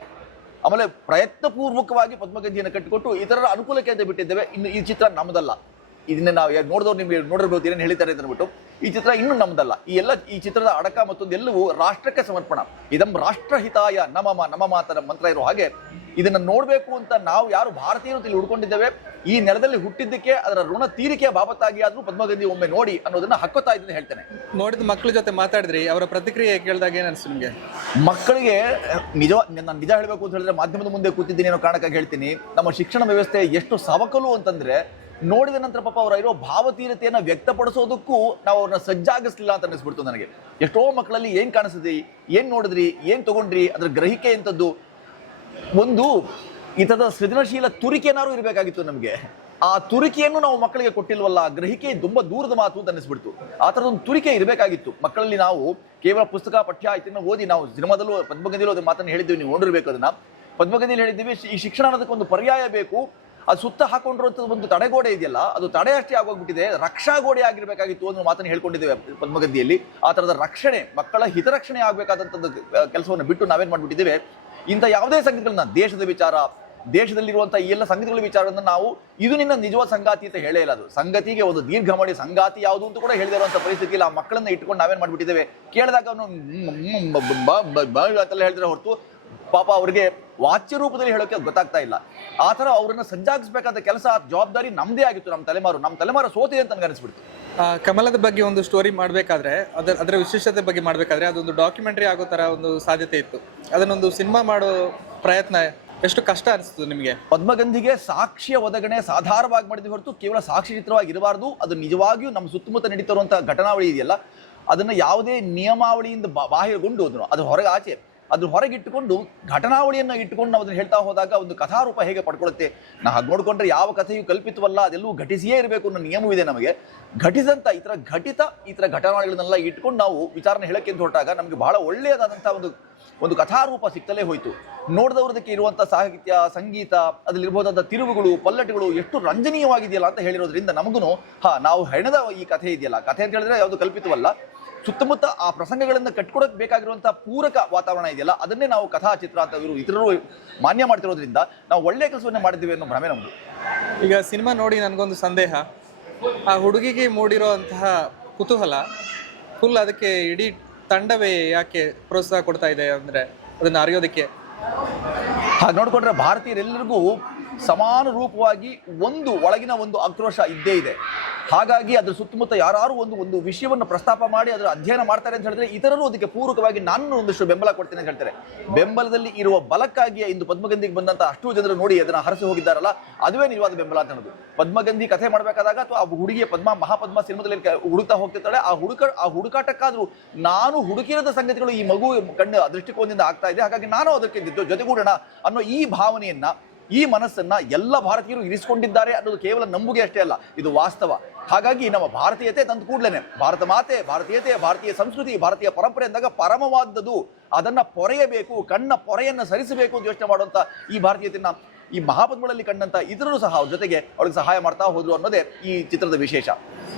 Speaker 1: ಆಮೇಲೆ ಪ್ರಯತ್ನಪೂರ್ವಕವಾಗಿ ಪದ್ಮಗಂಧಿಯನ್ನು ಕಟ್ಟಿಕೊಟ್ಟು ಇತರರ ಅನುಕೂಲಕ್ಕೆ ಅಂತ ಬಿಟ್ಟಿದ್ದೇವೆ. ಇನ್ನು ಈ ಚಿತ್ರ ನಮ್ಮದಲ್ಲ ಇದನ್ನ ನಾವು ನೋಡಿದವ್ರು ನಿಮ್ಗೆ ನೋಡಿರ್ಬೋದು ಏನೇನು ಹೇಳ್ತಾರೆ ಅಂತ ಅಂದ್ಬಿಟ್ಟು ಈ ಚಿತ್ರ ಇನ್ನೂ ನಮ್ಮದಲ್ಲ ಈ ಎಲ್ಲ ಈ ಚಿತ್ರದ ಅಡಕ ಮತ್ತೊಂದು ಎಲ್ಲವೂ ರಾಷ್ಟ್ರಕ್ಕೆ ಸಮರ್ಪಣ. ಇದಂ ರಾಷ್ಟ್ರಹಿತಾಯ ನಮಮ ನಮ್ಮ ಮಾತನ ಮಂತ್ರ ಇರೋ ಹಾಗೆ ಇದನ್ನ ನೋಡಬೇಕು ಅಂತ ನಾವು ಯಾರು ಭಾರತೀಯರು ಇಲ್ಲಿ ಹುಡ್ಕೊಂಡಿದ್ದೇವೆ. ಈ ನೆಲದಲ್ಲಿ ಹುಟ್ಟಿದ್ದಕ್ಕೆ ಅದರ ಋಣ ತೀರಿಕೆಯ ಬಾಬತ್ತಾಗಿ ಆದ್ರೂ ಪದ್ಮಗಂಧಿ ಒಮ್ಮೆ ನೋಡಿ ಅನ್ನೋದನ್ನ ಹಕ್ಕೋತಾ ಇದ್ದೀನಿ ಹೇಳ್ತೇನೆ.
Speaker 7: ನೋಡಿದ ಮಕ್ಕಳ ಜೊತೆ ಮಾತಾಡಿದ್ರಿ ಅವರ ಪ್ರತಿಕ್ರಿಯೆ ಕೇಳಿದಾಗ ಏನ್ ನಿಮಗೆ ನಿಮ್ಗೆ?
Speaker 1: ಮಕ್ಕಳಿಗೆ ನಿಜ ನಾನು ನಿಜ ಹೇಳಬೇಕು ಅಂತ ಹೇಳಿದ್ರೆ ಮಾಧ್ಯಮದ ಮುಂದೆ ಕೂತಿದ್ದೀನಿ ಅನ್ನೋ ಕಾರಣಕ್ಕಾಗಿ ಹೇಳ್ತೀನಿ. ನಮ್ಮ ಶಿಕ್ಷಣ ವ್ಯವಸ್ಥೆ ಎಷ್ಟು ಸವಕಲು ಅಂತಂದ್ರೆ ನೋಡಿದ ನಂತರ ಪಾಪ ಅವರ ಇರೋ ಭಾವತೀರತೆಯನ್ನು ವ್ಯಕ್ತಪಡಿಸೋದಕ್ಕೂ ನಾವು ಅವ್ರನ್ನ ಸಜ್ಜಾಗಿಸ್ಲಿಲ್ಲ ಅಂತ ಅನ್ನಿಸ್ಬಿಡ್ತು ನನಗೆ. ಎಷ್ಟೋ ಮಕ್ಕಳಲ್ಲಿ ಏನ್ ಕಾಣಿಸಿದ್ರಿ ಏನ್ ನೋಡಿದ್ರಿ? ಏನ್ ತಗೊಂಡ್ರಿ? ಅದ್ರ ಗ್ರಹಿಕೆ ಎಂತದ್ದು? ಒಂದು ಈ ಥರದ ಸೃಜನಶೀಲ ತುರಿಕೆನಾರು ಇರಬೇಕಾಗಿತ್ತು ನಮಗೆ. ಆ ತುರಿಕೆಯನ್ನು ನಾವು ಮಕ್ಕಳಿಗೆ ಕೊಟ್ಟಿಲ್ವಲ್ಲ ಗ್ರಹಿಕೆ ತುಂಬಾ ದೂರದ ಮಾತು ಅಂತ ಅನಿಸ್ಬಿಡ್ತು ಆ ಥರದೊಂದು ತುರಿಕೆ ಇರಬೇಕಾಗಿತ್ತು. ಮಕ್ಕಳಲ್ಲಿ ನಾವು ಕೇವಲ ಪುಸ್ತಕ, ಪಠ್ಯ ಇದನ್ನ ಓದಿ ನಾವು ಸಿನಿಮಾದಲ್ಲೂ ಪದ್ಮಗಂಧಿಲೂ ಅದೇ ಮಾತನ್ನು ಹೇಳಿದ್ದೀವಿ ನೀವು ನೋಡಿರ್ಬೇಕು ಅದನ್ನ. ಪದ್ಮಗಂಧಿಯಲ್ಲಿ ಹೇಳಿದ್ದೀವಿ, ಈ ಶಿಕ್ಷಣ ಅನ್ನೋದಕ್ಕೊಂದು ಪರ್ಯಾಯ ಬೇಕು. ಅದು ಸುತ್ತ ಹಾಕೊಂಡಿರುವಂಥದ್ದು ಒಂದು ತಡೆಗೋಡೆ ಇದೆಯಲ್ಲ ಅದು ತಡೆ ಅಷ್ಟೇ ಆಗೋಗ್ಬಿಟ್ಟಿದೆ ರಕ್ಷಾ ಗೋಡೆ ಆಗಿರ್ಬೇಕಾಗಿತ್ತು ಅನ್ನೋ ಮಾತನ್ನು ಹೇಳ್ಕೊಂಡಿದ್ದೇವೆ ಪದ್ಮಗದ್ದಿಯಲ್ಲಿ ಆ ಥರದ ರಕ್ಷಣೆ ಮಕ್ಕಳ ಹಿತರಕ್ಷಣೆ ಆಗಬೇಕಾದಂಥದ್ದು ಕೆಲಸವನ್ನು ಬಿಟ್ಟು ನಾವೇನ್ ಮಾಡ್ಬಿಟ್ಟಿದ್ದೇವೆ ಇಂಥ ಯಾವುದೇ ಸಂಗತಿಗಳನ್ನ ದೇಶದ ವಿಚಾರ ದೇಶದಲ್ಲಿರುವಂಥ ಈ ಎಲ್ಲ ಸಂಗತಿಗಳ ವಿಚಾರವನ್ನು ನಾವು ಇದು ನಿನ್ನ ನಿಜವಾದ ಸಂಗಾತಿ ಅಂತ ಹೇಳೇ ಇಲ್ಲ ಅದು ಸಂಗತಿಗೆ ಒಂದು ದೀರ್ಘ ಮಾಡಿ ಸಂಗಾತಿ ಯಾವುದು ಅಂತ ಕೂಡ ಹೇಳಿದೆ ಇರುವಂಥ ಪರಿಸ್ಥಿತಿಯಲ್ಲಿ ಆ ಮಕ್ಕಳನ್ನ ಇಟ್ಕೊಂಡು ನಾವೇನ್ ಮಾಡ್ಬಿಟ್ಟಿದ್ದೇವೆ ಕೇಳಿದಾಗ ಅವನು ಅಂತೆಲ್ಲ ಹೇಳಿದ್ರೆ ಹೊರತು ಪಾಪ ಅವ್ರಿಗೆ ವಾಚ್ಯ ರೂಪದಲ್ಲಿ ಹೇಳೋಕೆ ಗೊತ್ತಾಗ್ತಾ ಇಲ್ಲ. ಆ ಥರ ಅವರನ್ನು ಸಜ್ಜಾಗಿಸ್ಬೇಕಾದ ಕೆಲಸ ಜವಾಬ್ದಾರಿ ನಮ್ದೇ ಆಗಿತ್ತು ನಮ್ಮ ತಲೆಮಾರು. ನಮ್ಮ ತಲೆಮಾರು ಸೋತಿದೆ ಅಂತ ನನಗೆ ಅನಿಸ್ಬಿಡ್ತು.
Speaker 7: ಕಮಲದ ಬಗ್ಗೆ ಒಂದು ಸ್ಟೋರಿ ಮಾಡಬೇಕಾದ್ರೆ ಅದರ ಅದರ ವಿಶೇಷತೆ ಬಗ್ಗೆ ಮಾಡಬೇಕಾದ್ರೆ ಅದೊಂದು ಡಾಕ್ಯುಮೆಂಟರಿ ಆಗೋ ಥರ ಒಂದು ಸಾಧ್ಯತೆ ಇತ್ತು. ಅದನ್ನೊಂದು ಸಿನಿಮಾ ಮಾಡೋ ಪ್ರಯತ್ನ ಎಷ್ಟು ಕಷ್ಟ ಅನಿಸ್ತದೆ ನಿಮಗೆ?
Speaker 1: ಪದ್ಮಗಂಧಿಗೆ ಸಾಕ್ಷಿಯ ಒದಗಣೆ ಸಾಧಾರವಾಗಿ ಮಾಡಿದ ಹೊರತು ಕೇವಲ ಸಾಕ್ಷಿ ಚಿತ್ರವಾಗಿ ಇರಬಾರ್ದು ಅದು ನಿಜವಾಗಿಯೂ ನಮ್ಮ ಸುತ್ತಮುತ್ತ ನಡೀತಿರುವಂತಹ ಘಟನಾವಳಿ ಇದೆಯಲ್ಲ ಅದನ್ನು ಯಾವುದೇ ನಿಯಮಾವಳಿಯಿಂದ ಬಾಹಿರಗೊಂಡು ಅದನ್ನು ಅದು ಹೊರಗೆ ಆಚೆ. ಅದು ಹೊರಗಿಟ್ಟುಕೊಂಡು ಘಟನಾವಳಿಯನ್ನು ಇಟ್ಟುಕೊಂಡು ನಾವು ಅದನ್ನು ಹೇಳ್ತಾ ಹೋದಾಗ ಒಂದು ಕಥಾರೂಪ ಹೇಗೆ ಪಡ್ಕೊಳ್ಳುತ್ತೆ? ನಾ ಹಾಗೆ ನೋಡಿಕೊಂಡ್ರೆ ಯಾವ ಕಥೆಯು ಕಲ್ಪಿತವಲ್ಲ ಅದೆಲ್ಲವೂ ಘಟಿಸಿಯೇ ಇರಬೇಕು ಅನ್ನೋ ನಿಯಮವಿದೆ ನಮಗೆ. ಘಟಿಸಂತ ಈ ಥರ ಘಟಿತ ಈ ಥರ ಘಟನಾವಳಿಗಳನ್ನೆಲ್ಲ ಇಟ್ಕೊಂಡು ನಾವು ವಿಚಾರಣೆ ಹೇಳಕ್ಕೆ ಅಂತ ಹೊರಟಾಗ ನಮಗೆ ಬಹಳ ಒಳ್ಳೆಯದಾದಂಥ ಒಂದು ಒಂದು ಕಥಾರೂಪ ಸಿಗ್ತಲೇ ಹೋಯಿತು. ನೋಡಿದವ್ರದಕ್ಕೆ ಇರುವಂಥ ಸಾಹಿತ್ಯ, ಸಂಗೀತ ಅದರಲ್ಲಿರ್ಬೋದಾದ ತಿರುವುಗಳು, ಪಲ್ಲಟಗಳು ಎಷ್ಟು ರಂಜನೀಯವಾಗಿದೆಯಲ್ಲ ಅಂತ ಹೇಳಿರೋದ್ರಿಂದ ನಮಗೂ ಹಾ, ನಾವು ಹೆಣದ ಈ ಕಥೆ ಇದೆಯಲ್ಲ. ಕಥೆ ಅಂತ ಹೇಳಿದ್ರೆ ಯಾವುದು ಕಲ್ಪಿತವಲ್ಲ. ಸುತ್ತಮುತ್ತ ಆ ಪ್ರಸಂಗಗಳನ್ನು ಕಟ್ಕೊಡಕ್ ಬೇಕಾಗಿರುವಂಥ ಪೂರಕ ವಾತಾವರಣ ಇದೆಯಲ್ಲ ಅದನ್ನೇ ನಾವು ಕಥಾ ಚಿತ್ರ ಅಂತ ಇವರು ಇತರರು ಮಾನ್ಯ ಮಾಡ್ತಿರೋದ್ರಿಂದ ನಾವು ಒಳ್ಳೆಯ ಕೆಲಸವನ್ನೇ ಮಾಡಿದ್ದೀವಿ ಅನ್ನೋ ಭ್ರಮೆ ನಮ್ಮದು
Speaker 7: ಈಗ ಸಿನಿಮಾ ನೋಡಿ ನನಗೊಂದು ಸಂದೇಹ. ಆ ಹುಡುಗಿಗೆ ಮೂಡಿರೋ ಅಂತಹ ಕುತೂಹಲ ಫುಲ್ ಅದಕ್ಕೆ ಇಡೀ ತಂಡವೇ ಯಾಕೆ ಪ್ರೋತ್ಸಾಹ ಕೊಡ್ತಾ ಇದೆ ಅಂದ್ರೆ ಅದನ್ನ ಅರಿಯೋದಕ್ಕೆ.
Speaker 1: ಹಾಗೆ ನೋಡಿಕೊಂಡ್ರೆ ಭಾರತೀಯರೆಲ್ಲರಿಗೂ ಸಮಾನ ರೂಪವಾಗಿ ಒಂದು ಒಳಗಿನ ಒಂದು ಆಕ್ರೋಶ ಇದ್ದೇ ಇದೆ. ಹಾಗಾಗಿ ಅದರ ಸುತ್ತಮುತ್ತ ಯಾರು ಒಂದು ಒಂದು ವಿಷಯವನ್ನು ಪ್ರಸ್ತಾಪ ಮಾಡಿ ಅದರ ಅಧ್ಯಯನ ಮಾಡ್ತಾರೆ ಅಂತ ಹೇಳಿದ್ರೆ ಇತರರು ಅದಕ್ಕೆ ಪೂರಕವಾಗಿ ನಾನು ಒಂದಿಷ್ಟು ಬೆಂಬಲ ಕೊಡ್ತೇನೆ ಅಂತ ಹೇಳ್ತಾರೆ. ಬೆಂಬಲದಲ್ಲಿ ಇರುವ ಬಲಕ್ಕಾಗಿ ಇಂದು ಪದ್ಮಗಂಧಿಗೆ ಬಂದಂತ ಅಷ್ಟು ಜನರು ನೋಡಿ ಅದನ್ನ ಹರಸಿ ಹೋಗಿದ್ದಾರಲ್ಲ, ಅದುವೇ ನಿಜವಾದ ಬೆಂಬಲ ಅಂತ ಅನ್ನೋದು ಪದ್ಮಗಂಧಿ ಕಥೆ ಮಾಡಬೇಕಾದಾಗ ಅಥವಾ ಆ ಹುಡುಗಿಯ ಪದ್ಮ, ಮಹಾಪದ್ಮ ಸಿನಿಮಾದಲ್ಲಿ ಹುಡುಕ್ತಾ ಹೋಗ್ತಿರ್ತಾಳೆ, ಆ ಹುಡುಕ, ಆ ಹುಡುಕಾಟಕ್ಕಾದ್ರೂ ನಾನು ಹುಡುಕಿರದ ಸಂಗತಿಗಳು ಈ ಮಗು ಕಣ್ಣು ದೃಷ್ಟಿಕೋನದಿಂದ ಆಗ್ತಾ ಇದೆ. ಹಾಗಾಗಿ ನಾನು ಅದಕ್ಕೆ ಜೊತೆ- ಜೊತೆಗೂಡೋಣ ಅನ್ನೋ ಈ ಭಾವನೆಯನ್ನ ಈ ಮನಸ್ಸನ್ನ ಎಲ್ಲ ಭಾರತೀಯರು ಇರಿಸಿಕೊಂಡಿದ್ದಾರೆ ಅನ್ನೋದು ಕೇವಲ ನಂಬುಗೆ ಅಷ್ಟೇ ಅಲ್ಲ ಇದು ವಾಸ್ತವ. ಹಾಗಾಗಿ ನಮ್ಮ ಭಾರತೀಯತೆ ತಂದು ಕೂಡ್ಲೇನೆ. ಭಾರತ ಮಾತೆ ಭಾರತೀಯತೆ ಭಾರತೀಯ ಸಂಸ್ಕೃತಿ ಭಾರತೀಯ ಪರಂಪರೆ ಅಂದಾಗ ಪರಮವಾದದ್ದು. ಅದನ್ನ ಪೊರೆಯಬೇಕು ಕಣ್ಣ ಪೊರೆಯನ್ನ ಸರಿಸಬೇಕು ಅಂತ ಯೋಚನೆ ಮಾಡುವಂತ ಈ ಭಾರತೀಯತೆಯನ್ನ ಈ ಮಹಾಪದ್ಮಗಳಲ್ಲಿ ಕಂಡಂತ ಇತರರು ಸಹ ಅವ್ರ ಜೊತೆಗೆ ಅವ್ರಿಗೆ ಸಹಾಯ ಮಾಡ್ತಾ ಹೋದ್ರು ಅನ್ನೋದೇ ಈ ಚಿತ್ರದ ವಿಶೇಷ.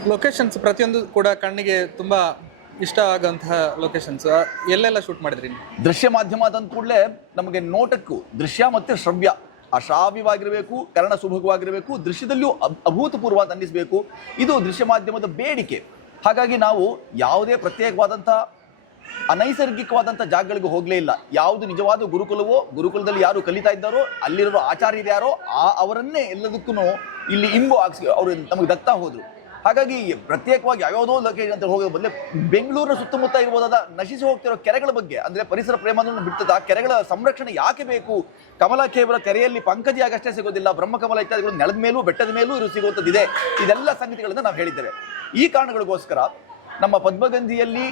Speaker 7: ಲೊಕೇಶನ್ಸ್ ಪ್ರತಿಯೊಂದು ಕೂಡ ಕಣ್ಣಿಗೆ ತುಂಬಾ ಇಷ್ಟ ಆಗುವಂತಹ ಲೊಕೇಶನ್ಸ್ ಎಲ್ಲೆಲ್ಲ ಶೂಟ್ ಮಾಡಿದ್ರಿ
Speaker 1: ದೃಶ್ಯ ಮಾಧ್ಯಮ ಆದಂತ ಕೂಡಲೇ ನಮಗೆ ನೋಟಕ್ಕೂ ದೃಶ್ಯ ಮತ್ತೆ ಶ್ರವ್ಯ ಅಶ್ರಾವ್ಯವಾಗಿರಬೇಕು ಕರ್ಣ ಸುಭಗವಾಗಿರಬೇಕು ದೃಶ್ಯದಲ್ಲಿಯೂ ಅಭ್- ಅಭೂತಪೂರ್ವ ಅಂತ ಅನ್ನಿಸಬೇಕು. ಇದು ದೃಶ್ಯ ಮಾಧ್ಯಮದ ಬೇಡಿಕೆ. ಹಾಗಾಗಿ ನಾವು ಯಾವುದೇ ಪ್ರತ್ಯೇಕವಾದಂಥ, ಅನೈಸರ್ಗಿಕವಾದಂಥ ಜಾಗಗಳಿಗೆ ಹೋಗಲೇ ಇಲ್ಲ. ಯಾವುದು ನಿಜವಾದ ಗುರುಕುಲವೋ, ಗುರುಕುಲದಲ್ಲಿ ಯಾರು ಕಲಿತಾ ಇದ್ದಾರೋ ಅಲ್ಲಿರೋ ಆಚಾರ್ಯರು ಯಾರೋ, ಆ ಅವರನ್ನೇ ಎಲ್ಲದಕ್ಕೂ ಇಲ್ಲಿ ಇಂಬು ಹಾಕ್ಸಿ, ಅವರು ನಮಗೆ ದತ್ತಾ ಹೋದ್ರು. ಹಾಗಾಗಿ ಪ್ರತ್ಯೇಕವಾಗಿ ಯಾವ್ಯಾವುದೋ ಲಗೇಜ್ ಅಂತ ಹೋಗೋ ಬದಲೇ ಬೆಂಗಳೂರಿನ ಸುತ್ತಮುತ್ತ ಇರ್ಬೋದಾದ ನಶಿಸಿ ಹೋಗ್ತಿರೋ ಕೆರೆಗಳ ಬಗ್ಗೆ, ಅಂದ್ರೆ ಪರಿಸರ ಪ್ರೇಮವನ್ನು ಆ ಕೆರೆಗಳ ಸಂರಕ್ಷಣೆ ಯಾಕೆ ಬೇಕು? ಕಮಲ ಕೇವಲ ಕೆರೆಯಲ್ಲಿ ಪಂಕಜಿ ಆಗಷ್ಟೇ ಸಿಗೋದಿಲ್ಲ, ಬ್ರಹ್ಮಕಮಲ ಇತ್ಯಾದಿಗಳು ನೆಲದ ಮೇಲೂ ಬೆಟ್ಟದ ಮೇಲೂ ಇರು ಸಿಗುವಂಥದ್ದಿದೆ. ಇದೆಲ್ಲ ಸಂಗತಿಗಳನ್ನು ನಾವು ಹೇಳಿದ್ದೇವೆ. ಈ ಕಾರಣಗಳಿಗೋಸ್ಕರ ನಮ್ಮ ಪದ್ಮಗಂಧಿಯಲ್ಲಿ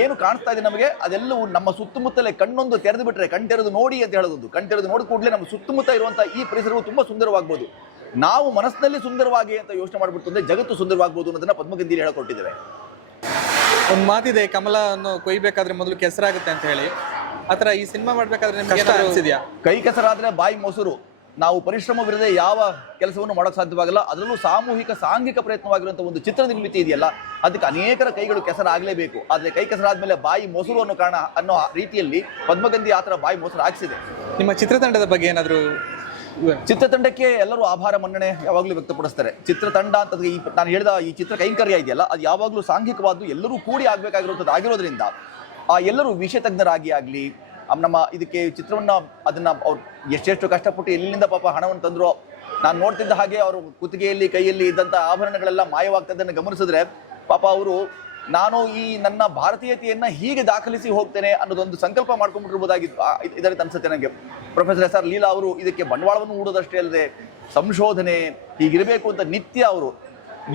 Speaker 1: ಏನು ಕಾಣಿಸ್ತಾ ಇದೆ ನಮಗೆ, ಅದೆಲ್ಲವೂ ನಮ್ಮ ಸುತ್ತಮುತ್ತಲೇ ಕಣ್ಣೊಂದು ತೆರೆದು ಬಿಟ್ಟರೆ ಕಣ್ ತೆರೆದು ನೋಡಿ ಅಂತ ಹೇಳೋದು ಕಣ್ ತೆರೆದು ನೋಡಿದ ಕೂಡಲೇ ನಮ್ಮ ಸುತ್ತಮುತ್ತ ಇರುವಂತಹ ಈ ಪರಿಸರವು ತುಂಬಾ ಸುಂದರವಾಗ್ಬೋದು. ನಾವು ಮನಸ್ಸಿನಲ್ಲಿ ಸುಂದರವಾಗಿ ಅಂತ ಯೋಚನೆ ಮಾಡಿಬಿಟ್ಟು ಅಂದ್ರೆ ಜಗತ್ತು ಸುಂದರವಾಗ್ಬೋದು ಅನ್ನೋದನ್ನ ಪದ್ಮಗಂಧಿಯಲ್ಲಿ ಹೇಳಿಕೊಟ್ಟಿದ್ದೇವೆ.
Speaker 7: ಒಂದು ಮಾತಿದೆ ಕಮಲವನ್ನು ಕೊಯ್ಬೇಕಾದ್ರೆ ಮೊದಲು ಕೆಸರಾಗುತ್ತೆ ಅಂತ ಹೇಳಿ. ಆತರ ಈ ಸಿನಿಮಾ ಮಾಡ್ಬೇಕಾದ್ರೆ ನಿಮ್ಗೆ ಅನ್ಸಿದ್ಯಾ?
Speaker 1: ಕೈ ಕೆಸರಾದ್ರೆ ಬಾಯಿ ಮೊಸರು. ನಾವು ಪರಿಶ್ರಮವಿರದೆ ಯಾವ ಕೆಲಸವನ್ನು ಮಾಡೋಕೆ ಸಾಧ್ಯವಾಗಲ್ಲ. ಅದರಲ್ಲೂ ಸಾಮೂಹಿಕ ಸಾಂಘಿಕ ಪ್ರಯತ್ನವಾಗಿರುವಂಥ ಒಂದು ಚಿತ್ರ ನಿರ್ಮಿತಿ ಇದೆಯಲ್ಲ ಅದಕ್ಕೆ ಅನೇಕರ ಕೈಗಳು ಕೆಸರಾಗಲೇಬೇಕು. ಆದರೆ ಕೈ ಕೆಸರಾದ್ಮೇಲೆ ಬಾಯಿ ಮೊಸರು ಅನ್ನೋ ಕಾರಣ ಅನ್ನೋ ರೀತಿಯಲ್ಲಿ ಪದ್ಮಗಂಧಿ ಆ ಥರ ಬಾಯಿ ಮೊಸರು ಹಾಕಿಸಿದೆ.
Speaker 7: ನಿಮ್ಮ ಚಿತ್ರತಂಡದ ಬಗ್ಗೆ ಏನಾದ್ರು?
Speaker 1: ಚಿತ್ರತಂಡಕ್ಕೆ ಎಲ್ಲರೂ ಆಭಾರ ಮನ್ನಣೆ ಯಾವಾಗಲೂ ವ್ಯಕ್ತಪಡಿಸ್ತಾರೆ. ಚಿತ್ರತಂಡ ಅಂತ ಈ ನಾನು ಹೇಳಿದ ಈ ಚಿತ್ರ ಕೈಂಕರ್ಯ ಇದೆಯಲ್ಲ, ಅದು ಯಾವಾಗಲೂ ಸಾಂಘಿಕವಾದ್ದು ಎಲ್ಲರೂ ಕೂಡಿ ಆಗಬೇಕಾಗಿರುವಂಥದ್ದು ಆಗಿರೋದ್ರಿಂದ ಆ ಎಲ್ಲರೂ ವಿಷಯ ತಜ್ಞರಾಗಿ ಆಗಲಿ ನಮ್ಮ ಇದಕ್ಕೆ ಚಿತ್ರವನ್ನ ಅದನ್ನ ಅವ್ರು ಎಷ್ಟೆಷ್ಟು ಕಷ್ಟಪಟ್ಟು ಎಲ್ಲಿಂದ ಪಾಪ ಹಣವನ್ನು ತಂದ್ರು, ನಾನು ನೋಡ್ತಿದ್ದ ಹಾಗೆ ಅವರು ಕುತ್ತಿಗೆಯಲ್ಲಿ, ಕೈಯಲ್ಲಿ ಇದ್ದಂಥ ಆಭರಣಗಳೆಲ್ಲ ಮಾಯವಾಗ್ತದನ್ನು ಗಮನಿಸಿದ್ರೆ ಪಾಪ ಅವರು ನಾನು ಈ ನನ್ನ ಭಾರತೀಯತೆಯನ್ನ ಹೀಗೆ ದಾಖಲಿಸಿ ಹೋಗ್ತೇನೆ ಅನ್ನೋದೊಂದು ಸಂಕಲ್ಪ ಮಾಡ್ಕೊಂಡ್ಬಿಟ್ಟಿರ್ಬೋದಾಗಿತ್ತು. ಇದರಲ್ಲಿ ಅನ್ಸುತ್ತೆ ನನಗೆ ಪ್ರೊಫೆಸರ್ ಎಸ್ ಆರ್ ಲೀಲಾ ಅವರು ಇದಕ್ಕೆ ಬಂಡವಾಳವನ್ನು ಹೂಡೋದಷ್ಟೇ ಅಲ್ಲದೆ ಸಂಶೋಧನೆ ಹೀಗಿರಬೇಕು ಅಂತ ನಿತ್ಯ ಅವರು,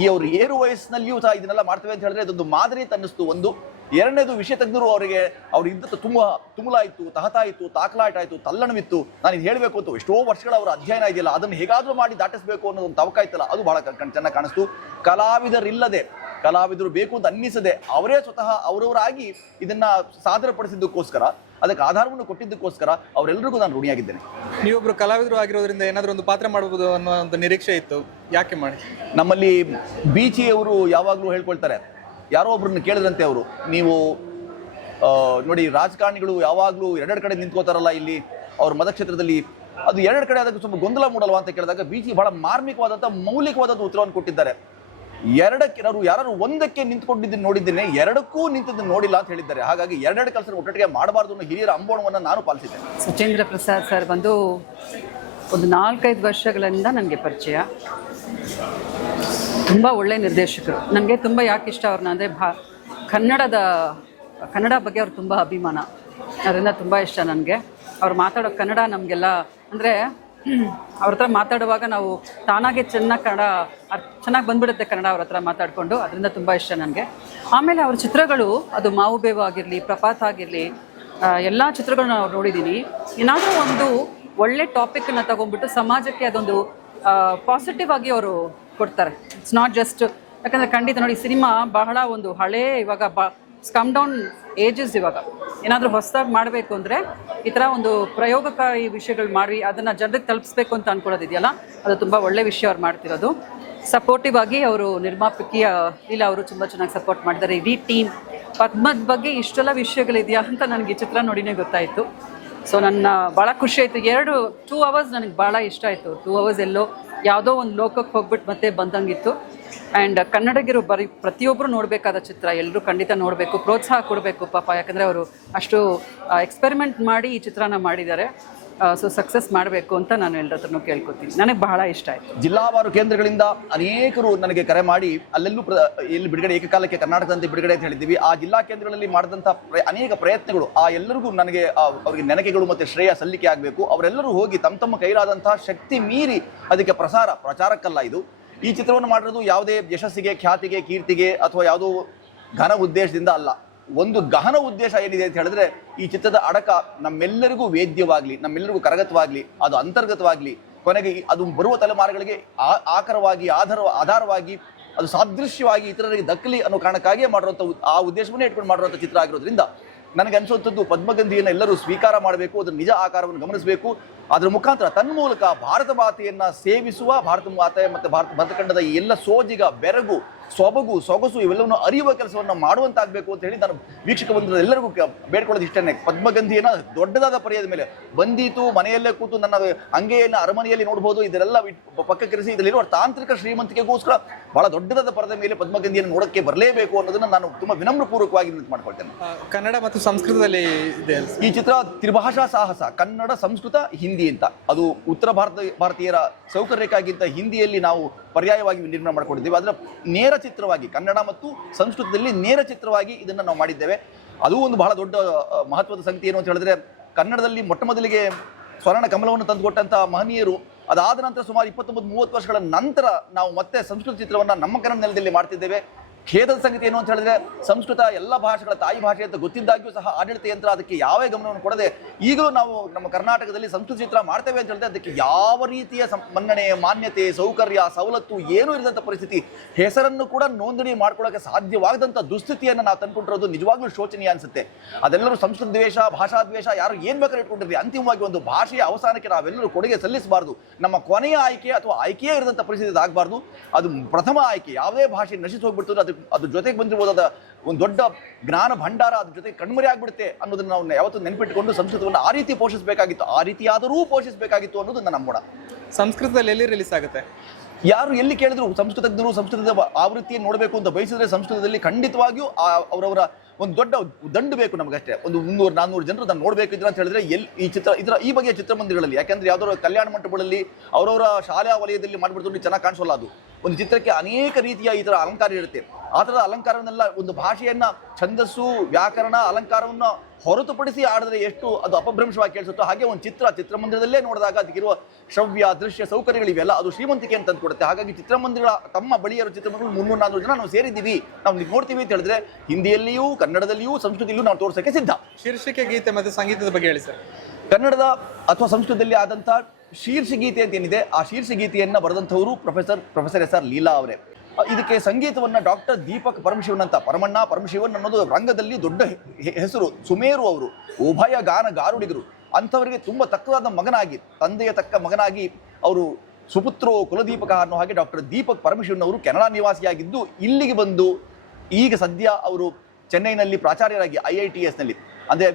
Speaker 1: ಈ ಅವರು ಏರು ವಯಸ್ಸಿನಲ್ಲಿಯೂ ಸಹ ಇದನ್ನೆಲ್ಲ ಮಾಡ್ತೇವೆ ಅಂತ ಹೇಳಿದ್ರೆ ಅದೊಂದು ಮಾದರಿ ತನ್ನಿಸ್ತು. ಒಂದು ಎರಡನೇದು ವಿಷಯ ತಜ್ಞರು ಅವರಿಗೆ ಅವ್ರು ಇದ್ದ ತುಂಬ ತುಮುಲಾಯಿತು, ತಹತಾಯಿತು ತಾಕಲಾಟ ಆಯಿತು ತಲ್ಲಣವಿತ್ತು. ನಾನು ಇದು ಹೇಳಬೇಕು ಅಂತ ಎಷ್ಟೋ ವರ್ಷಗಳ ಅವರ ಅಧ್ಯಯನ ಇದೆಯಲ್ಲ, ಅದನ್ನು ಹೇಗಾದರೂ ಮಾಡಿ ದಾಟಿಸ್ಬೇಕು ಅನ್ನೋದು ಒಂದು ತವಕ ಇತ್ತಲ್ಲ ಅದು ಬಹಳ ಚೆನ್ನಾಗಿ ಕಾಣಿಸ್ತು. ಕಲಾವಿದರಿಲ್ಲದೆ ಕಲಾವಿದರು ಬೇಕು ಅಂತ ಅನ್ನಿಸದೆ ಅವರೇ ಸ್ವತಃ ಅವರವರಾಗಿ ಇದನ್ನ ಸಾದರಪಡಿಸಿದ್ದಕ್ಕೋಸ್ಕರ ಅದಕ್ಕೆ ಆಧಾರವನ್ನು ಕೊಟ್ಟಿದ್ದಕ್ಕೋಸ್ಕರ ಅವರೆಲ್ಲರಿಗೂ ನಾನು ಋಣಿಯಾಗಿದ್ದೇನೆ.
Speaker 7: ನೀವೊಬ್ಬರು ಕಲಾವಿದರು ಆಗಿರೋದ್ರಿಂದ ಏನಾದರೂ ಒಂದು ಪಾತ್ರ ಮಾಡಬಹುದು ಅನ್ನೋ ಒಂದು ನಿರೀಕ್ಷೆ ಇತ್ತು ಯಾಕೆ ಮಾಡಿ?
Speaker 1: ನಮ್ಮಲ್ಲಿ ಬಿಜಿ ಅವರು ಯಾವಾಗಲೂ ಹೇಳ್ಕೊಳ್ತಾರೆ ಯಾರೋ ಒಬ್ರನ್ನ ಕೇಳಿದ್ರಂತೆ ಅವರು ನೀವು ನೋಡಿ ರಾಜಕಾರಣಿಗಳು ಯಾವಾಗಲೂ ಎರಡೆರಡು ಕಡೆ ನಿಂತ್ಕೋತಾರಲ್ಲ ಇಲ್ಲಿ ಅವ್ರ ಮತಕ್ಷೇತ್ರದಲ್ಲಿ ಅದು ಎರಡೆರಡು ಕಡೆ ಅದಕ್ಕೆ ಸ್ವಲ್ಪ ಗೊಂದಲ ಮೂಡಲ್ವಾ ಅಂತ ಕೇಳಿದಾಗ ಬೀಚಿ ಬಹಳ ಮಾರ್ಮಿಕವಾದಂಥ ಮೌಲಿಕವಾದಂಥ ಉತ್ತರವನ್ನು ಕೊಟ್ಟಿದ್ದಾರೆ. ಎರಡಕ್ಕೆ ನಾವು ಯಾರು ಒಂದಕ್ಕೆ ನಿಂತ್ಕೊಂಡಿದ್ದನ್ನು ನೋಡಿದ್ದೇನೆ, ಎರಡಕ್ಕೂ ನಿಂತದ್ದನ್ನು ನೋಡಿಲ್ಲ ಅಂತ ಹೇಳಿದ್ದಾರೆ. ಹಾಗಾಗಿ ಎರಡೆರಡು ಕೆಲಸ ಒಟ್ಟೊಟ್ಟಿಗೆ ಮಾಡಬಾರ್ದು ಅನ್ನೋ ಹಿರಿಯರ ಅಂಬೋಣವನ್ನು ನಾನು ಪಾಲಿಸಿದ್ದೇನೆ.
Speaker 3: ಸಚೇಂದ್ರ ಪ್ರಸಾದ್ ಸರ್ ಬಂದು ಒಂದು ನಾಲ್ಕೈದು ವರ್ಷಗಳಿಂದ ನನಗೆ ಪರಿಚಯ. ತುಂಬ ಒಳ್ಳೆ ನಿರ್ದೇಶಕರು. ನನಗೆ ತುಂಬ ಯಾಕೆ ಇಷ್ಟ ಅವ್ರನ್ನ ಅಂದರೆ ಭಾ, ಕನ್ನಡದ, ಕನ್ನಡ ಬಗ್ಗೆ ಅವ್ರು ತುಂಬ ಅಭಿಮಾನ. ಅದರಿಂದ ತುಂಬ ಇಷ್ಟ ನನಗೆ. ಅವ್ರು ಮಾತಾಡೋ ಕನ್ನಡ ನಮಗೆಲ್ಲ ಅಂದರೆ ಅವ್ರ ಹತ್ರ ಮಾತಾಡುವಾಗ ನಾವು ತಾನಾಗೆ ಚೆನ್ನಾಗಿ ಕನ್ನಡ ಚೆನ್ನಾಗಿ ಬಂದ್ಬಿಡುತ್ತೆ ಕನ್ನಡ ಅವ್ರ ಹತ್ರ ಮಾತಾಡಿಕೊಂಡು, ಅದರಿಂದ ತುಂಬ ಇಷ್ಟ ನನಗೆ. ಆಮೇಲೆ ಅವ್ರ ಚಿತ್ರಗಳು, ಅದು ಮಾವು ಬೇವು ಆಗಿರಲಿ, ಪ್ರಪಾತ ಆಗಿರಲಿ ಎಲ್ಲ ಚಿತ್ರಗಳನ್ನ ನಾವು ನೋಡಿದ್ದೀನಿ ಏನಾದರೂ ಒಂದು ಒಳ್ಳೆ ಟಾಪಿಕನ್ನು ತಗೊಂಡ್ಬಿಟ್ಟು ಸಮಾಜಕ್ಕೆ ಅದೊಂದು ಪಾಸಿಟಿವ್ ಆಗಿ ಅವರು ಕೊಡ್ತಾರೆ. ಇಟ್ಸ್ ನಾಟ್ ಜಸ್ಟ್ ಯಾಕಂದರೆ ಖಂಡಿತ ನೋಡಿ ಸಿನಿಮಾ ಬಹಳ ಒಂದು ಹಳೇ, ಇವಾಗ ಬ ಸ್ಕಮ್ ಡೌನ್ ಏಜಸ್ ಇವಾಗ. ಏನಾದರೂ ಹೊಸದಾಗಿ ಮಾಡಬೇಕು ಅಂದರೆ ಈ ಥರ ಒಂದು ಪ್ರಯೋಗಕಾರಿ ವಿಷಯಗಳು ಮಾಡಿ ಅದನ್ನು ಜನರಿಗೆ ತಲುಪಿಸ್ಬೇಕು ಅಂತ ಅನ್ಕೊಳ್ಳೋದಿದೆಯಲ್ಲ? ಅದು ತುಂಬ ಒಳ್ಳೆ ವಿಷಯ ಅವ್ರು ಮಾಡ್ತಿರೋದು. ಸಪೋರ್ಟಿವ್ ಆಗಿ ಅವರು ನಿರ್ಮಾಪಕಿಯ ಇಲ್ಲ ಅವರು ತುಂಬ ಚೆನ್ನಾಗಿ ಸಪೋರ್ಟ್ ಮಾಡಿದ್ದಾರೆ ಇಡೀ ಟೀಮ್ ಪದ್ಮದ ಬಗ್ಗೆ ಇಷ್ಟೆಲ್ಲ ವಿಷಯಗಳಿದೆಯಾ ಅಂತ ನನಗೆ ಚಿತ್ರ ನೋಡಿನೇ ಗೊತ್ತಾಯಿತು. ಸೊ ನನ್ನ ಭಾಳ ಖುಷಿ ಆಯಿತು. ಎರಡು ಟೂ ಅವರ್ಸ್ ನನಗೆ ಭಾಳ ಇಷ್ಟ ಆಯಿತು. ಟೂ ಅವರ್ಸ್ ಎಲ್ಲೋ ಯಾವುದೋ ಒಂದು ಲೋಕಕ್ಕೆ ಹೋಗ್ಬಿಟ್ಟು ಮತ್ತೆ ಬಂದಂಗಿತ್ತು. ಆ್ಯಂಡ್ ಕನ್ನಡಿಗರು ಬರೀ ಪ್ರತಿಯೊಬ್ಬರು ನೋಡಬೇಕಾದ ಚಿತ್ರ ಎಲ್ಲರೂ ಖಂಡಿತ ನೋಡಬೇಕು, ಪ್ರೋತ್ಸಾಹ ಕೊಡಬೇಕು ಪಾಪ, ಯಾಕಂದರೆ ಅವರು ಅಷ್ಟು ಎಕ್ಸ್ಪೆರಿಮೆಂಟ್ ಮಾಡಿ ಈ ಚಿತ್ರನ ಮಾಡಿದ್ದಾರೆ. ಸೊ ಸಕ್ಸಸ್ ಮಾಡಬೇಕು ಅಂತ ನಾನು ಎಲ್ಲರ ಹತ್ರನೂ ಕೇಳ್ಕೊತೀನಿ. ನನಗೆ ಬಹಳ ಇಷ್ಟ ಆಯಿತು.
Speaker 1: ಜಿಲ್ಲಾವಾರು ಕೇಂದ್ರಗಳಿಂದ ಅನೇಕರು ನನಗೆ ಕರೆ ಮಾಡಿ, ಅಲ್ಲೆಲ್ಲೂ ಪ್ರ ಎಲ್ಲಿ ಬಿಡುಗಡೆ, ಏಕಕಾಲಕ್ಕೆ ಕರ್ನಾಟಕದಂತೆ ಬಿಡುಗಡೆ ಅಂತ ಹೇಳಿದ್ದೀವಿ. ಆ ಜಿಲ್ಲಾ ಕೇಂದ್ರಗಳಲ್ಲಿ ಮಾಡಿದಂಥ ಅನೇಕ ಪ್ರಯತ್ನಗಳು, ಆ ಎಲ್ಲರಿಗೂ ನನಗೆ ಅವರಿಗೆ ನೆನಕೆಗಳು ಮತ್ತು ಶ್ರೇಯ ಸಲ್ಲಿಕೆ ಆಗಬೇಕು. ಅವರೆಲ್ಲರೂ ಹೋಗಿ ತಮ್ಮ ತಮ್ಮ ಕೈಲಾದಂತಹ ಶಕ್ತಿ ಮೀರಿ ಅದಕ್ಕೆ ಪ್ರಸಾರ, ಪ್ರಚಾರಕ್ಕಲ್ಲ ಇದು. ಈ ಚಿತ್ರವನ್ನು ಮಾಡಿರೋದು ಯಾವುದೇ ಯಶಸ್ಸಿಗೆ, ಖ್ಯಾತಿಗೆ, ಕೀರ್ತಿಗೆ ಅಥವಾ ಯಾವುದೋ ಘನ ಉದ್ದೇಶದಿಂದ ಅಲ್ಲ. ಒಂದು ಗಹನ ಉದ್ದೇಶ ಏನಿದೆ ಅಂತ ಹೇಳಿದ್ರೆ ಈ ಚಿತ್ರದ ಅಡಕ ನಮ್ಮೆಲ್ಲರಿಗೂ ವೇದ್ಯವಾಗಲಿ, ನಮ್ಮೆಲ್ಲರಿಗೂ ಕರಗತವಾಗಲಿ, ಅದು ಅಂತರ್ಗತವಾಗಲಿ, ಕೊನೆಗೆ ಅದು ಬರುವ ತಲೆಮಾರುಗಳಿಗೆ ಆಕರವಾಗಿ, ಆಧಾರ ಆಧಾರವಾಗಿ, ಅದು ಸಾದೃಶ್ಯವಾಗಿ ಇತರರಿಗೆ ದಕ್ಕಲಿ ಅನ್ನೋ ಕಾರಣಕ್ಕಾಗಿಯೇ ಮಾಡಿರುವಂಥ ಆ ಉದ್ದೇಶವನ್ನೇ ಇಟ್ಕೊಂಡು ಮಾಡಿರುವಂಥ ಚಿತ್ರ ಆಗಿರೋದ್ರಿಂದ ನನಗೆ ಅನಿಸುವಂಥದ್ದು ಪದ್ಮಗಂಧಿಯನ್ನು ಎಲ್ಲರೂ ಸ್ವೀಕಾರ ಮಾಡಬೇಕು, ಅದರ ನಿಜ ಆಕಾರವನ್ನು ಗಮನಿಸಬೇಕು. ಅದರ ಮುಖಾಂತರ ತನ್ಮೂಲಕ ಭಾರತ ಮಾತೆಯನ್ನ ಸೇವಿಸುವ ಭಾರತ ಮಾತೆ ಮತ್ತು ಭಾರತ ಭರತಖಂಡದ ಈ ಎಲ್ಲ ಸೋಜಿಗ ಬೆರಗು ಸೊಬಗು ಸೊಗಸು ಇವೆಲ್ಲವನ್ನು ಅರಿಯುವ ಕೆಲಸವನ್ನು ಮಾಡುವಂತಾಗಬೇಕು ಅಂತ ಹೇಳಿ ನಾನು ವೀಕ್ಷಕ ಬಂಧುಗಳು ಎಲ್ಲರಿಗೂ ಬೇಡ್ಕೊಳ್ಳೋದು ಇಷ್ಟನೇ ಪದ್ಮಗಂಧಿಯನ್ನ ದೊಡ್ಡದಾದ ಪರ್ಯಾಯದ ಮೇಲೆ ಬಂದೀತು ಮನೆಯಲ್ಲೇ ಕೂತು ನನ್ನ ಅಂಗೆಯನ್ನು ಅರಮನೆಯಲ್ಲಿ ನೋಡಬಹುದು ಇದರೆಲ್ಲ ಪಕ್ಕಕ್ಕಿರಿಸಿ ಇದರಲ್ಲಿರುವ ತಾಂತ್ರಿಕ ಶ್ರೀಮಂತಿಕೆಗೋಸ್ಕರ ಬಹಳ ದೊಡ್ಡದಾದ ಪರದ ಮೇಲೆ ಪದ್ಮಗಂಧಿಯನ್ನು ನೋಡಕ್ಕೆ ಬರಲೇಬೇಕು ಅನ್ನೋದನ್ನ ನಾನು ತುಂಬಾ ವಿನಮ್ರಪೂರ್ವಕವಾಗಿ ನಿಂತು ಮಾಡ್ಕೊಳ್ತೇನೆ.
Speaker 7: ಕನ್ನಡ ಮತ್ತು ಸಂಸ್ಕೃತದಲ್ಲಿ
Speaker 1: ಈ ಚಿತ್ರ ತ್ರಿಭಾಷಾ ಸಾಹಸ ಕನ್ನಡ ಸಂಸ್ಕೃತ ಹಿಂದಿ. ಅಂತ. ಅದು ಉತ್ತರ ಭಾರತ, ಭಾರತೀಯರ ಸೌಕರ್ಯಕ್ಕಾಗಿಂತ ಹಿಂದಿಯಲ್ಲಿ ನಾವು ಪರ್ಯಾಯವಾಗಿ ನಿರ್ಮಾಣ ಮಾಡಿಕೊಂಡಿದ್ದೇವೆ. ಅದರ ನೇರ ಚಿತ್ರವಾಗಿ, ಕನ್ನಡ ಮತ್ತು ಸಂಸ್ಕೃತದಲ್ಲಿ ನೇರ ಚಿತ್ರವಾಗಿ ಇದನ್ನು ನಾವು ಮಾಡಿದ್ದೇವೆ. ಅದು ಒಂದು ಬಹಳ ದೊಡ್ಡ ಮಹತ್ವದ ಸಂಗತಿ ಏನು ಅಂತ ಹೇಳಿದ್ರೆ, ಕನ್ನಡದಲ್ಲಿ ಮೊಟ್ಟ ಮೊದಲಿಗೆ ಸ್ವರ್ಣ ಕಮಲವನ್ನು ತಂದುಕೊಟ್ಟಂಥ ಮಹನೀಯರು, ಅದಾದ ನಂತರ ಸುಮಾರು ಇಪ್ಪತ್ತೊಂಬತ್ತು, ಮೂವತ್ತು ವರ್ಷಗಳ ನಂತರ ನಾವು ಮತ್ತೆ ಸಂಸ್ಕೃತ ಚಿತ್ರವನ್ನು ನಮ್ಮ ಕನ್ನಡ ನೆಲದಲ್ಲಿ ಮಾಡ್ತಿದ್ದೇವೆ. ಖೇದದ ಸಂಗತಿ ಏನು ಅಂತ ಹೇಳಿದ್ರೆ ಸಂಸ್ಕೃತ ಎಲ್ಲ ಭಾಷೆಗಳ ತಾಯಿ ಭಾಷೆ ಅಂತ ಗೊತ್ತಿದ್ದಾಗ್ಯೂ ಸಹ ಆಡಳಿತ ಯಂತ್ರ ಅದಕ್ಕೆ ಯಾವ ಗಮನವನ್ನು ಕೊಡದೆ ಈಗಲೂ ನಾವು ನಮ್ಮ ಕರ್ನಾಟಕದಲ್ಲಿ ಸಂಸ್ಕೃತ ಚಿತ್ರ ಮಾಡ್ತೇವೆ ಅಂತ ಹೇಳಿದ್ರೆ ಅದಕ್ಕೆ ಯಾವ ರೀತಿಯ ಮನ್ನಣೆ ಮಾನ್ಯತೆ, ಸೌಕರ್ಯ, ಸವಲತ್ತು ಏನೂ ಇರದಂಥ ಪರಿಸ್ಥಿತಿ ಹೆಸರನ್ನು ಕೂಡ ನೋಂದಣಿ ಮಾಡ್ಕೊಳ್ಳೋಕೆ ಸಾಧ್ಯವಾಗದಂಥ ದುಸ್ಥಿತಿಯನ್ನು ನಾವು ತಂದ್ಕೊಂಡಿರೋದು ನಿಜವಾಗ್ಲೂ ಶೋಚನೀಯ ಅನಿಸುತ್ತೆ. ಅದೆಲ್ಲರೂ ಸಂಸ್ಕೃತ ದ್ವೇಷ, ಭಾಷಾ ದ್ವೇಷ, ಯಾರು ಏನು ಬೇಕಾದ್ರೂ ಇಟ್ಕೊಂಡಿರ್ಲಿ. ಅಂತಿಮವಾಗಿ ಒಂದು ಭಾಷೆಯ ಅವಸಾನಕ್ಕೆ ನಾವೆಲ್ಲರೂ ಕೊಡುಗೆ ಸಲ್ಲಿಸಬಾರ್ದು. ನಮ್ಮ ಕೊನೆಯ ಆಯ್ಕೆ ಅಥವಾ ಆಯ್ಕೆಯೇ ಇರದಂಥ ಪರಿಸ್ಥಿತಿ ಆಗಬಾರ್ದು ಅದು ಪ್ರಥಮ ಆಯ್ಕೆ. ಯಾವುದೇ ಭಾಷೆ ನಶಿಸಿ ಹೋಗ್ಬಿಡ್ತದೆ ಅದು ಅದು ಜೊತೆಗೆ ಬಂದಿರಬಹುದಾದ ಒಂದು ದೊಡ್ಡ ಜ್ಞಾನ ಭಂಡಾರ ಅದ್ರ ಜೊತೆಗೆ ಕಣ್ಮರಿ ಆಗ್ಬಿಡುತ್ತೆ ಅನ್ನೋದನ್ನ ನಾವು ಯಾವತ್ತೂ ನೆನಪಿಟ್ಟುಕೊಂಡು ಸಂಸ್ಕೃತವನ್ನು ಆ ರೀತಿ ಪೋಷಿಸಬೇಕಾಗಿತ್ತು ಆ ರೀತಿಯಾದರೂ ಪೋಷಿಸಬೇಕಾಗಿತ್ತು ಅನ್ನೋದು ನನ್ನ ನಂಬೋಣ.
Speaker 7: ಸಂಸ್ಕೃತದಲ್ಲಿ ಎಲ್ಲಿ ರಿಲೀಸ್ ಆಗುತ್ತೆ?
Speaker 1: ಯಾರು ಎಲ್ಲಿ ಕೇಳಿದ್ರು ಸಂಸ್ಕೃತಜ್ಞರು ಸಂಸ್ಕೃತದ ಆವೃತ್ತಿಯನ್ನು ನೋಡಬೇಕು ಅಂತ ಬಯಸಿದ್ರೆ ಸಂಸ್ಕೃತದಲ್ಲಿ ಖಂಡಿತವಾಗಿಯೂ ಆ ಅವರವರ ಒಂದು ದೊಡ್ಡ ದಂಡು ಬೇಕು ನಮಗಷ್ಟೇ. ಒಂದು ಮುನ್ನೂರು ನಾನ್ನೂರು ಜನರು ನಾನು ನೋಡಬೇಕು ಇದ್ರ ಅಂತ ಹೇಳಿದ್ರೆ ಎಲ್ಲಿ ಈ ಚಿತ್ರ ಇದರ ಈ ಬಗೆಯ ಚಿತ್ರಮಂದಿರಗಳಲ್ಲಿ ಯಾಕೆಂದ್ರೆ ಯಾವ್ದಾದ್ರು ಕಲ್ಯಾಣ ಮಂಟಪಗಳಲ್ಲಿ ಅವರವರ ಶಾಲಾ ವಲಯದಲ್ಲಿ ಮಾಡಿಬಿಡ್ತು ಚೆನ್ನಾಗಿ ಕಾಣಿಸೋಲ್ಲ ಅದು. ಒಂದು ಚಿತ್ರಕ್ಕೆ ಅನೇಕ ರೀತಿಯ ಈ ಥರ ಅಲಂಕಾರ ಇರುತ್ತೆ. ಆ ಥರದ ಅಲಂಕಾರವನ್ನೆಲ್ಲ ಒಂದು ಭಾಷೆಯನ್ನ ಛಂದಸ್ಸು ವ್ಯಾಕರಣ ಅಲಂಕಾರವನ್ನ ಹೊರತುಪಡಿಸಿ ಆಡಿದ್ರೆ ಎಷ್ಟು ಅದು ಅಪಭ್ರಂಶವಾಗಿ ಕೇಳಿಸುತ್ತೋ ಹಾಗೆ ಒಂದು ಚಿತ್ರ ಚಿತ್ರಮಂದಿರದಲ್ಲೇ ನೋಡಿದಾಗ ಅದಕ್ಕಿರುವ ಶ್ರವ್ಯ ದೃಶ್ಯ ಸೌಕರ್ಯಗಳಿವೆಲ್ಲ ಅದು ಶ್ರೀಮಂತಿಕೆ ಅಂತ ಕೊಡುತ್ತೆ ಹಾಗಾಗಿ ಚಿತ್ರಮಂದಿರಗಳ ತಮ್ಮ ಬಳಿಯರು ಚಿತ್ರಮಂದಿರಗಳು ಮುನ್ನೂರು ನಾಲ್ಕು ಜನ ನಾವು ಸೇರಿದ್ದೀವಿ. ನಾವು ನೀವು ನೋಡ್ತೀವಿ ಅಂತ ಹೇಳಿದ್ರೆ ಹಿಂದಿಯಲ್ಲಿಯೂ ಕನ್ನಡದಲ್ಲಿಯೂ ಸಂಸ್ಕೃತಿಯಲ್ಲೂ ನಾವು ತೋರ್ಸೋಕೆ ಸಿದ್ಧ.
Speaker 7: ಶೀರ್ಷಿಕೆ ಗೀತೆ ಮತ್ತು ಸಂಗೀತದ ಬಗ್ಗೆ ಹೇಳಿ ಸರ್.
Speaker 1: ಕನ್ನಡದ ಅಥವಾ ಸಂಸ್ಕೃತದಲ್ಲಿ ಆದಂಥ ಶೀರ್ಷಗೀತೆ ಅಂತ ಏನಿದೆ, ಆ ಶೀರ್ಷಗೀತೆಯನ್ನ ಬರೆದಂಥವರು professor professor S R Leela ಅವರೇ. ಇದಕ್ಕೆ ಸಂಗೀತವನ್ನ ಡಾಕ್ಟರ್ ದೀಪಕ್ ಪರಮಶಿವನ್ ಅಂತ ಪರಮಣ್ಣ ಪರಮಶಿವನ್ ಅನ್ನೋದು ರಂಗದಲ್ಲಿ ದೊಡ್ಡ ಹೆಸರು, ಸುಮೇರು ಅವರು, ಉಭಯ ಗಾನ ಗಾರುಡಿಗರು. ಅಂಥವರಿಗೆ ತುಂಬ ತಕ್ಕದಾದ ಮಗನಾಗಿ, ತಂದೆಯ ತಕ್ಕ ಮಗನಾಗಿ ಅವರು ಸುಪುತ್ರೋ ಕುಲದೀಪಕ ಅನ್ನೋ ಹಾಗೆ ಡಾಕ್ಟರ್ ದೀಪಕ್ ಪರಮಶಿವನ್ ಅವರು ಕೆನಡಾ ನಿವಾಸಿಯಾಗಿದ್ದು, ಇಲ್ಲಿಗೆ ಬಂದು ಈಗ ಸದ್ಯ ಅವರು ಚೆನ್ನೈನಲ್ಲಿ ಪ್ರಾಚಾರ್ಯರಾಗಿ ಐ ಐ ಟಿ ಎಸ್ನಲ್ಲಿ ಅಂದರೆ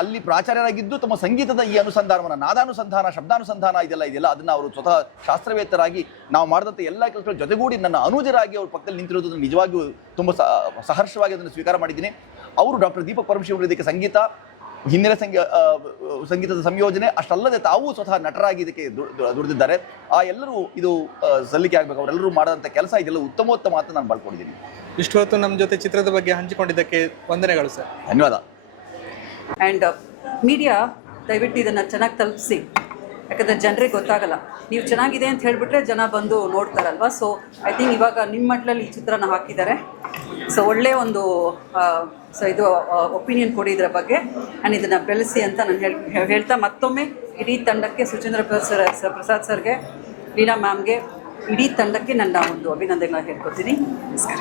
Speaker 1: ಅಲ್ಲಿ ಪ್ರಾಚಾರ್ಯರಾಗಿದ್ದು ತಮ್ಮ ಸಂಗೀತದ ಈ ಅನುಸಂಧಾನವನ್ನು ನಾದಾನುಸಂಧಾನ ಶಬ್ದಾನುಸಂಧಾನ ಇದೆಲ್ಲ ಇದೆಯಲ್ಲ ಅದನ್ನು ಅವರು ಸ್ವತಃ ಶಾಸ್ತ್ರವೇತ್ತರಾಗಿ ನಾವು ಮಾಡಿದಂಥ ಎಲ್ಲ ಕೆಲಸಗಳ ಜೊತೆಗೂಡಿ ನನ್ನ ಅನುಜರಾಗಿ ಅವ್ರ ಪಕ್ಕದಲ್ಲಿ ನಿಂತಿರೋದನ್ನು ನಿಜವಾಗಿಯೂ ತುಂಬ ಸಹರ್ಷವಾಗಿ ಅದನ್ನು ಸ್ವೀಕಾರ ಮಾಡಿದ್ದೀನಿ. ಅವರು ಡಾಕ್ಟರ್ ದೀಪಕ್ ಪರಮಶಿವರು ಇದಕ್ಕೆ ಸಂಗೀತ ಹಿನ್ನೆಲೆ ಸಂಗೀ ಸಂಗೀತದ ಸಂಯೋಜನೆ ಅಷ್ಟಲ್ಲದೆ ತಾವೂ ಸ್ವತಃ ನಟರಾಗಿ ಇದಕ್ಕೆ ದುಡಿದಿದ್ದಾರೆ ಆ ಎಲ್ಲರೂ ಇದು ಸಲ್ಲಿಕೆ ಆಗಬೇಕು ಅವರೆಲ್ಲರೂ ಮಾಡಿದಂಥ ಕೆಲಸ ಇದೆಲ್ಲ ಉತ್ತಮೋತ್ತಮ ಅಂತ ನಾನು ಬಳ್ಕೊಂಡಿದ್ದೀನಿ.
Speaker 7: ಇಷ್ಟು ಹೊತ್ತು ನಮ್ಮ ಜೊತೆ ಚಿತ್ರದ ಬಗ್ಗೆ ಹಂಚಿಕೊಂಡಿದ್ದಕ್ಕೆ ವಂದನೆಗಳು ಸರ್.
Speaker 1: ಧನ್ಯವಾದ.
Speaker 3: ಆ್ಯಂಡ್ ಮೀಡಿಯಾ ದಯವಿಟ್ಟು ಇದನ್ನು ಚೆನ್ನಾಗಿ ತಲುಪಿಸಿ. ಯಾಕಂದರೆ ಜನರಿಗೆ ಗೊತ್ತಾಗಲ್ಲ. ನೀವು ಚೆನ್ನಾಗಿದೆ ಅಂತ ಹೇಳಿಬಿಟ್ರೆ ಜನ ಬಂದು ನೋಡ್ತಾರಲ್ವ? ಸೊ ಐ ಥಿಂಕ್ ಇವಾಗ ನಿಮ್ಮ ಮಟ್ಲಲ್ಲಿ ಈ ಚಿತ್ರನ ಹಾಕಿದ್ದಾರೆ. ಸೊ ಒಳ್ಳೆಯ ಒಂದು ಸೊ ಇದು ಒಪಿನಿಯನ್ ಕೊಡಿ ಇದರ ಬಗ್ಗೆ. ಆ್ಯಂಡ್ ಇದನ್ನು ಬೆಳೆಸಿ ಅಂತ ನಾನು ಹೇಳಿ ಹೇಳ್ತಾ ಮತ್ತೊಮ್ಮೆ ಇಡೀ ತಂಡಕ್ಕೆ ಸುಚೇಂದ್ರ ಸರ್ ಪ್ರಸಾದ್ ಸರ್ಗೆ, ಲೀಲಾ ಮ್ಯಾಮ್ಗೆ ಇಡೀ ತಂಡಕ್ಕೆ ನನ್ನ ಒಂದು ಅಭಿನಂದನೆಗಳನ್ನ ಹೇಳ್ಕೊತೀನಿ ನಮಸ್ಕಾರ.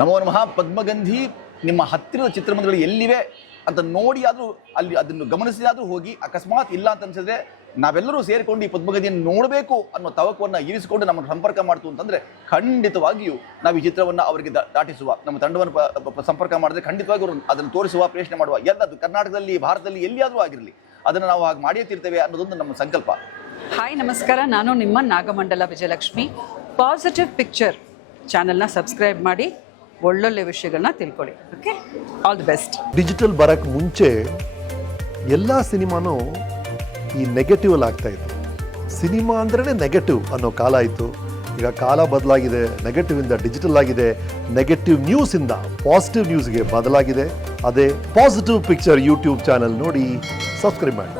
Speaker 1: ನಮೋ ನಮಃ. ಪದ್ಮಗಂಧಿ, ನಿಮ್ಮ ಹತ್ತಿರದ ಚಿತ್ರಮಂದಿರಗಳು ಎಲ್ಲಿವೆ? ಅಂತ ನೋಡಿ ಆದರೂ ಅಲ್ಲಿ ಅದನ್ನು ಗಮನಿಸಿದಾದ್ರೂ ಹೋಗಿ ಅಕಸ್ಮಾತ್ ಇಲ್ಲ ಅಂತ ಅನ್ಸಿದ್ರೆ ನಾವೆಲ್ಲರೂ ಸೇರಿಕೊಂಡು ಈ ಪದ್ಮಗತಿಯನ್ನು ನೋಡಬೇಕು ಅನ್ನೋ ತವಕವನ್ನು ಇರಿಸಿಕೊಂಡು ನಮ್ಮನ್ನು ಸಂಪರ್ಕ ಮಾಡ್ತು ಅಂತಂದ್ರೆ ಖಂಡಿತವಾಗಿಯೂ ನಾವು ಈ ಚಿತ್ರವನ್ನು ಅವರಿಗೆ ದಾಟಿಸುವ, ನಮ್ಮ ತಂಡವನ್ನು ಸಂಪರ್ಕ ಮಾಡಿದ್ರೆ ಖಂಡಿತವಾಗಿ ಅವರು ಅದನ್ನು ತೋರಿಸುವ ಪ್ರಯತ್ನ ಮಾಡುವ ಎಲ್ಲದು ಕರ್ನಾಟಕದಲ್ಲಿ, ಭಾರತದಲ್ಲಿ ಎಲ್ಲಿಯಾದರೂ ಆಗಿರಲಿ, ಅದನ್ನು ನಾವು ಹಾಗೆ ಮಾಡಿಯೇ ತೀರ್ತೇವೆ ಅನ್ನೋದೊಂದು ನಮ್ಮ ಸಂಕಲ್ಪ.
Speaker 3: ಹಾಯ್, ನಮಸ್ಕಾರ. ನಾನು ನಿಮ್ಮ ನಾಗಮಂಡಲ ವಿಜಯಲಕ್ಷ್ಮಿ. ಪಾಸಿಟಿವ್ ಪಿಕ್ಚರ್ ಚಾನೆಲ್ನ ಸಬ್ಸ್ಕ್ರೈಬ್ ಮಾಡಿ ಒಳ್ಳೊಳ್ಳೆ ವಿಷಯಗಳನ್ನ ತಿಳ್ಕೊಳ್ಳಿ. Okay all the best
Speaker 8: digital ಬರಕ್ಕೆ ಮುಂಚೆ ಎಲ್ಲ ಸಿನಿಮಾನೂ ಈ ನೆಗೆಟಿವ್ ಅಲ್ಲಿ ಆಗ್ತಾ ಇತ್ತು. ಸಿನಿಮಾ ಅಂದ್ರೆ ನೆಗೆಟಿವ್ ಅನ್ನೋ ಕಾಲ ಇತ್ತು. ಈಗ ಕಾಲ ಬದಲಾಗಿದೆ ನೆಗೆಟಿವ್ ಇಂದ ಡಿಜಿಟಲ್ ಆಗಿದೆ ನೆಗೆಟಿವ್ ನ್ಯೂಸ್ ಇಂದ ಪಾಸಿಟಿವ್ ನ್ಯೂಸ್ಗೆ ಬದಲಾಗಿದೆ. ಅದೇ ಪಾಸಿಟಿವ್ ಪಿಕ್ಚರ್ ಯೂಟ್ಯೂಬ್ ಚಾನಲ್ ನೋಡಿ ಸಬ್ಸ್ಕ್ರೈಬ್ ಮಾಡಿ.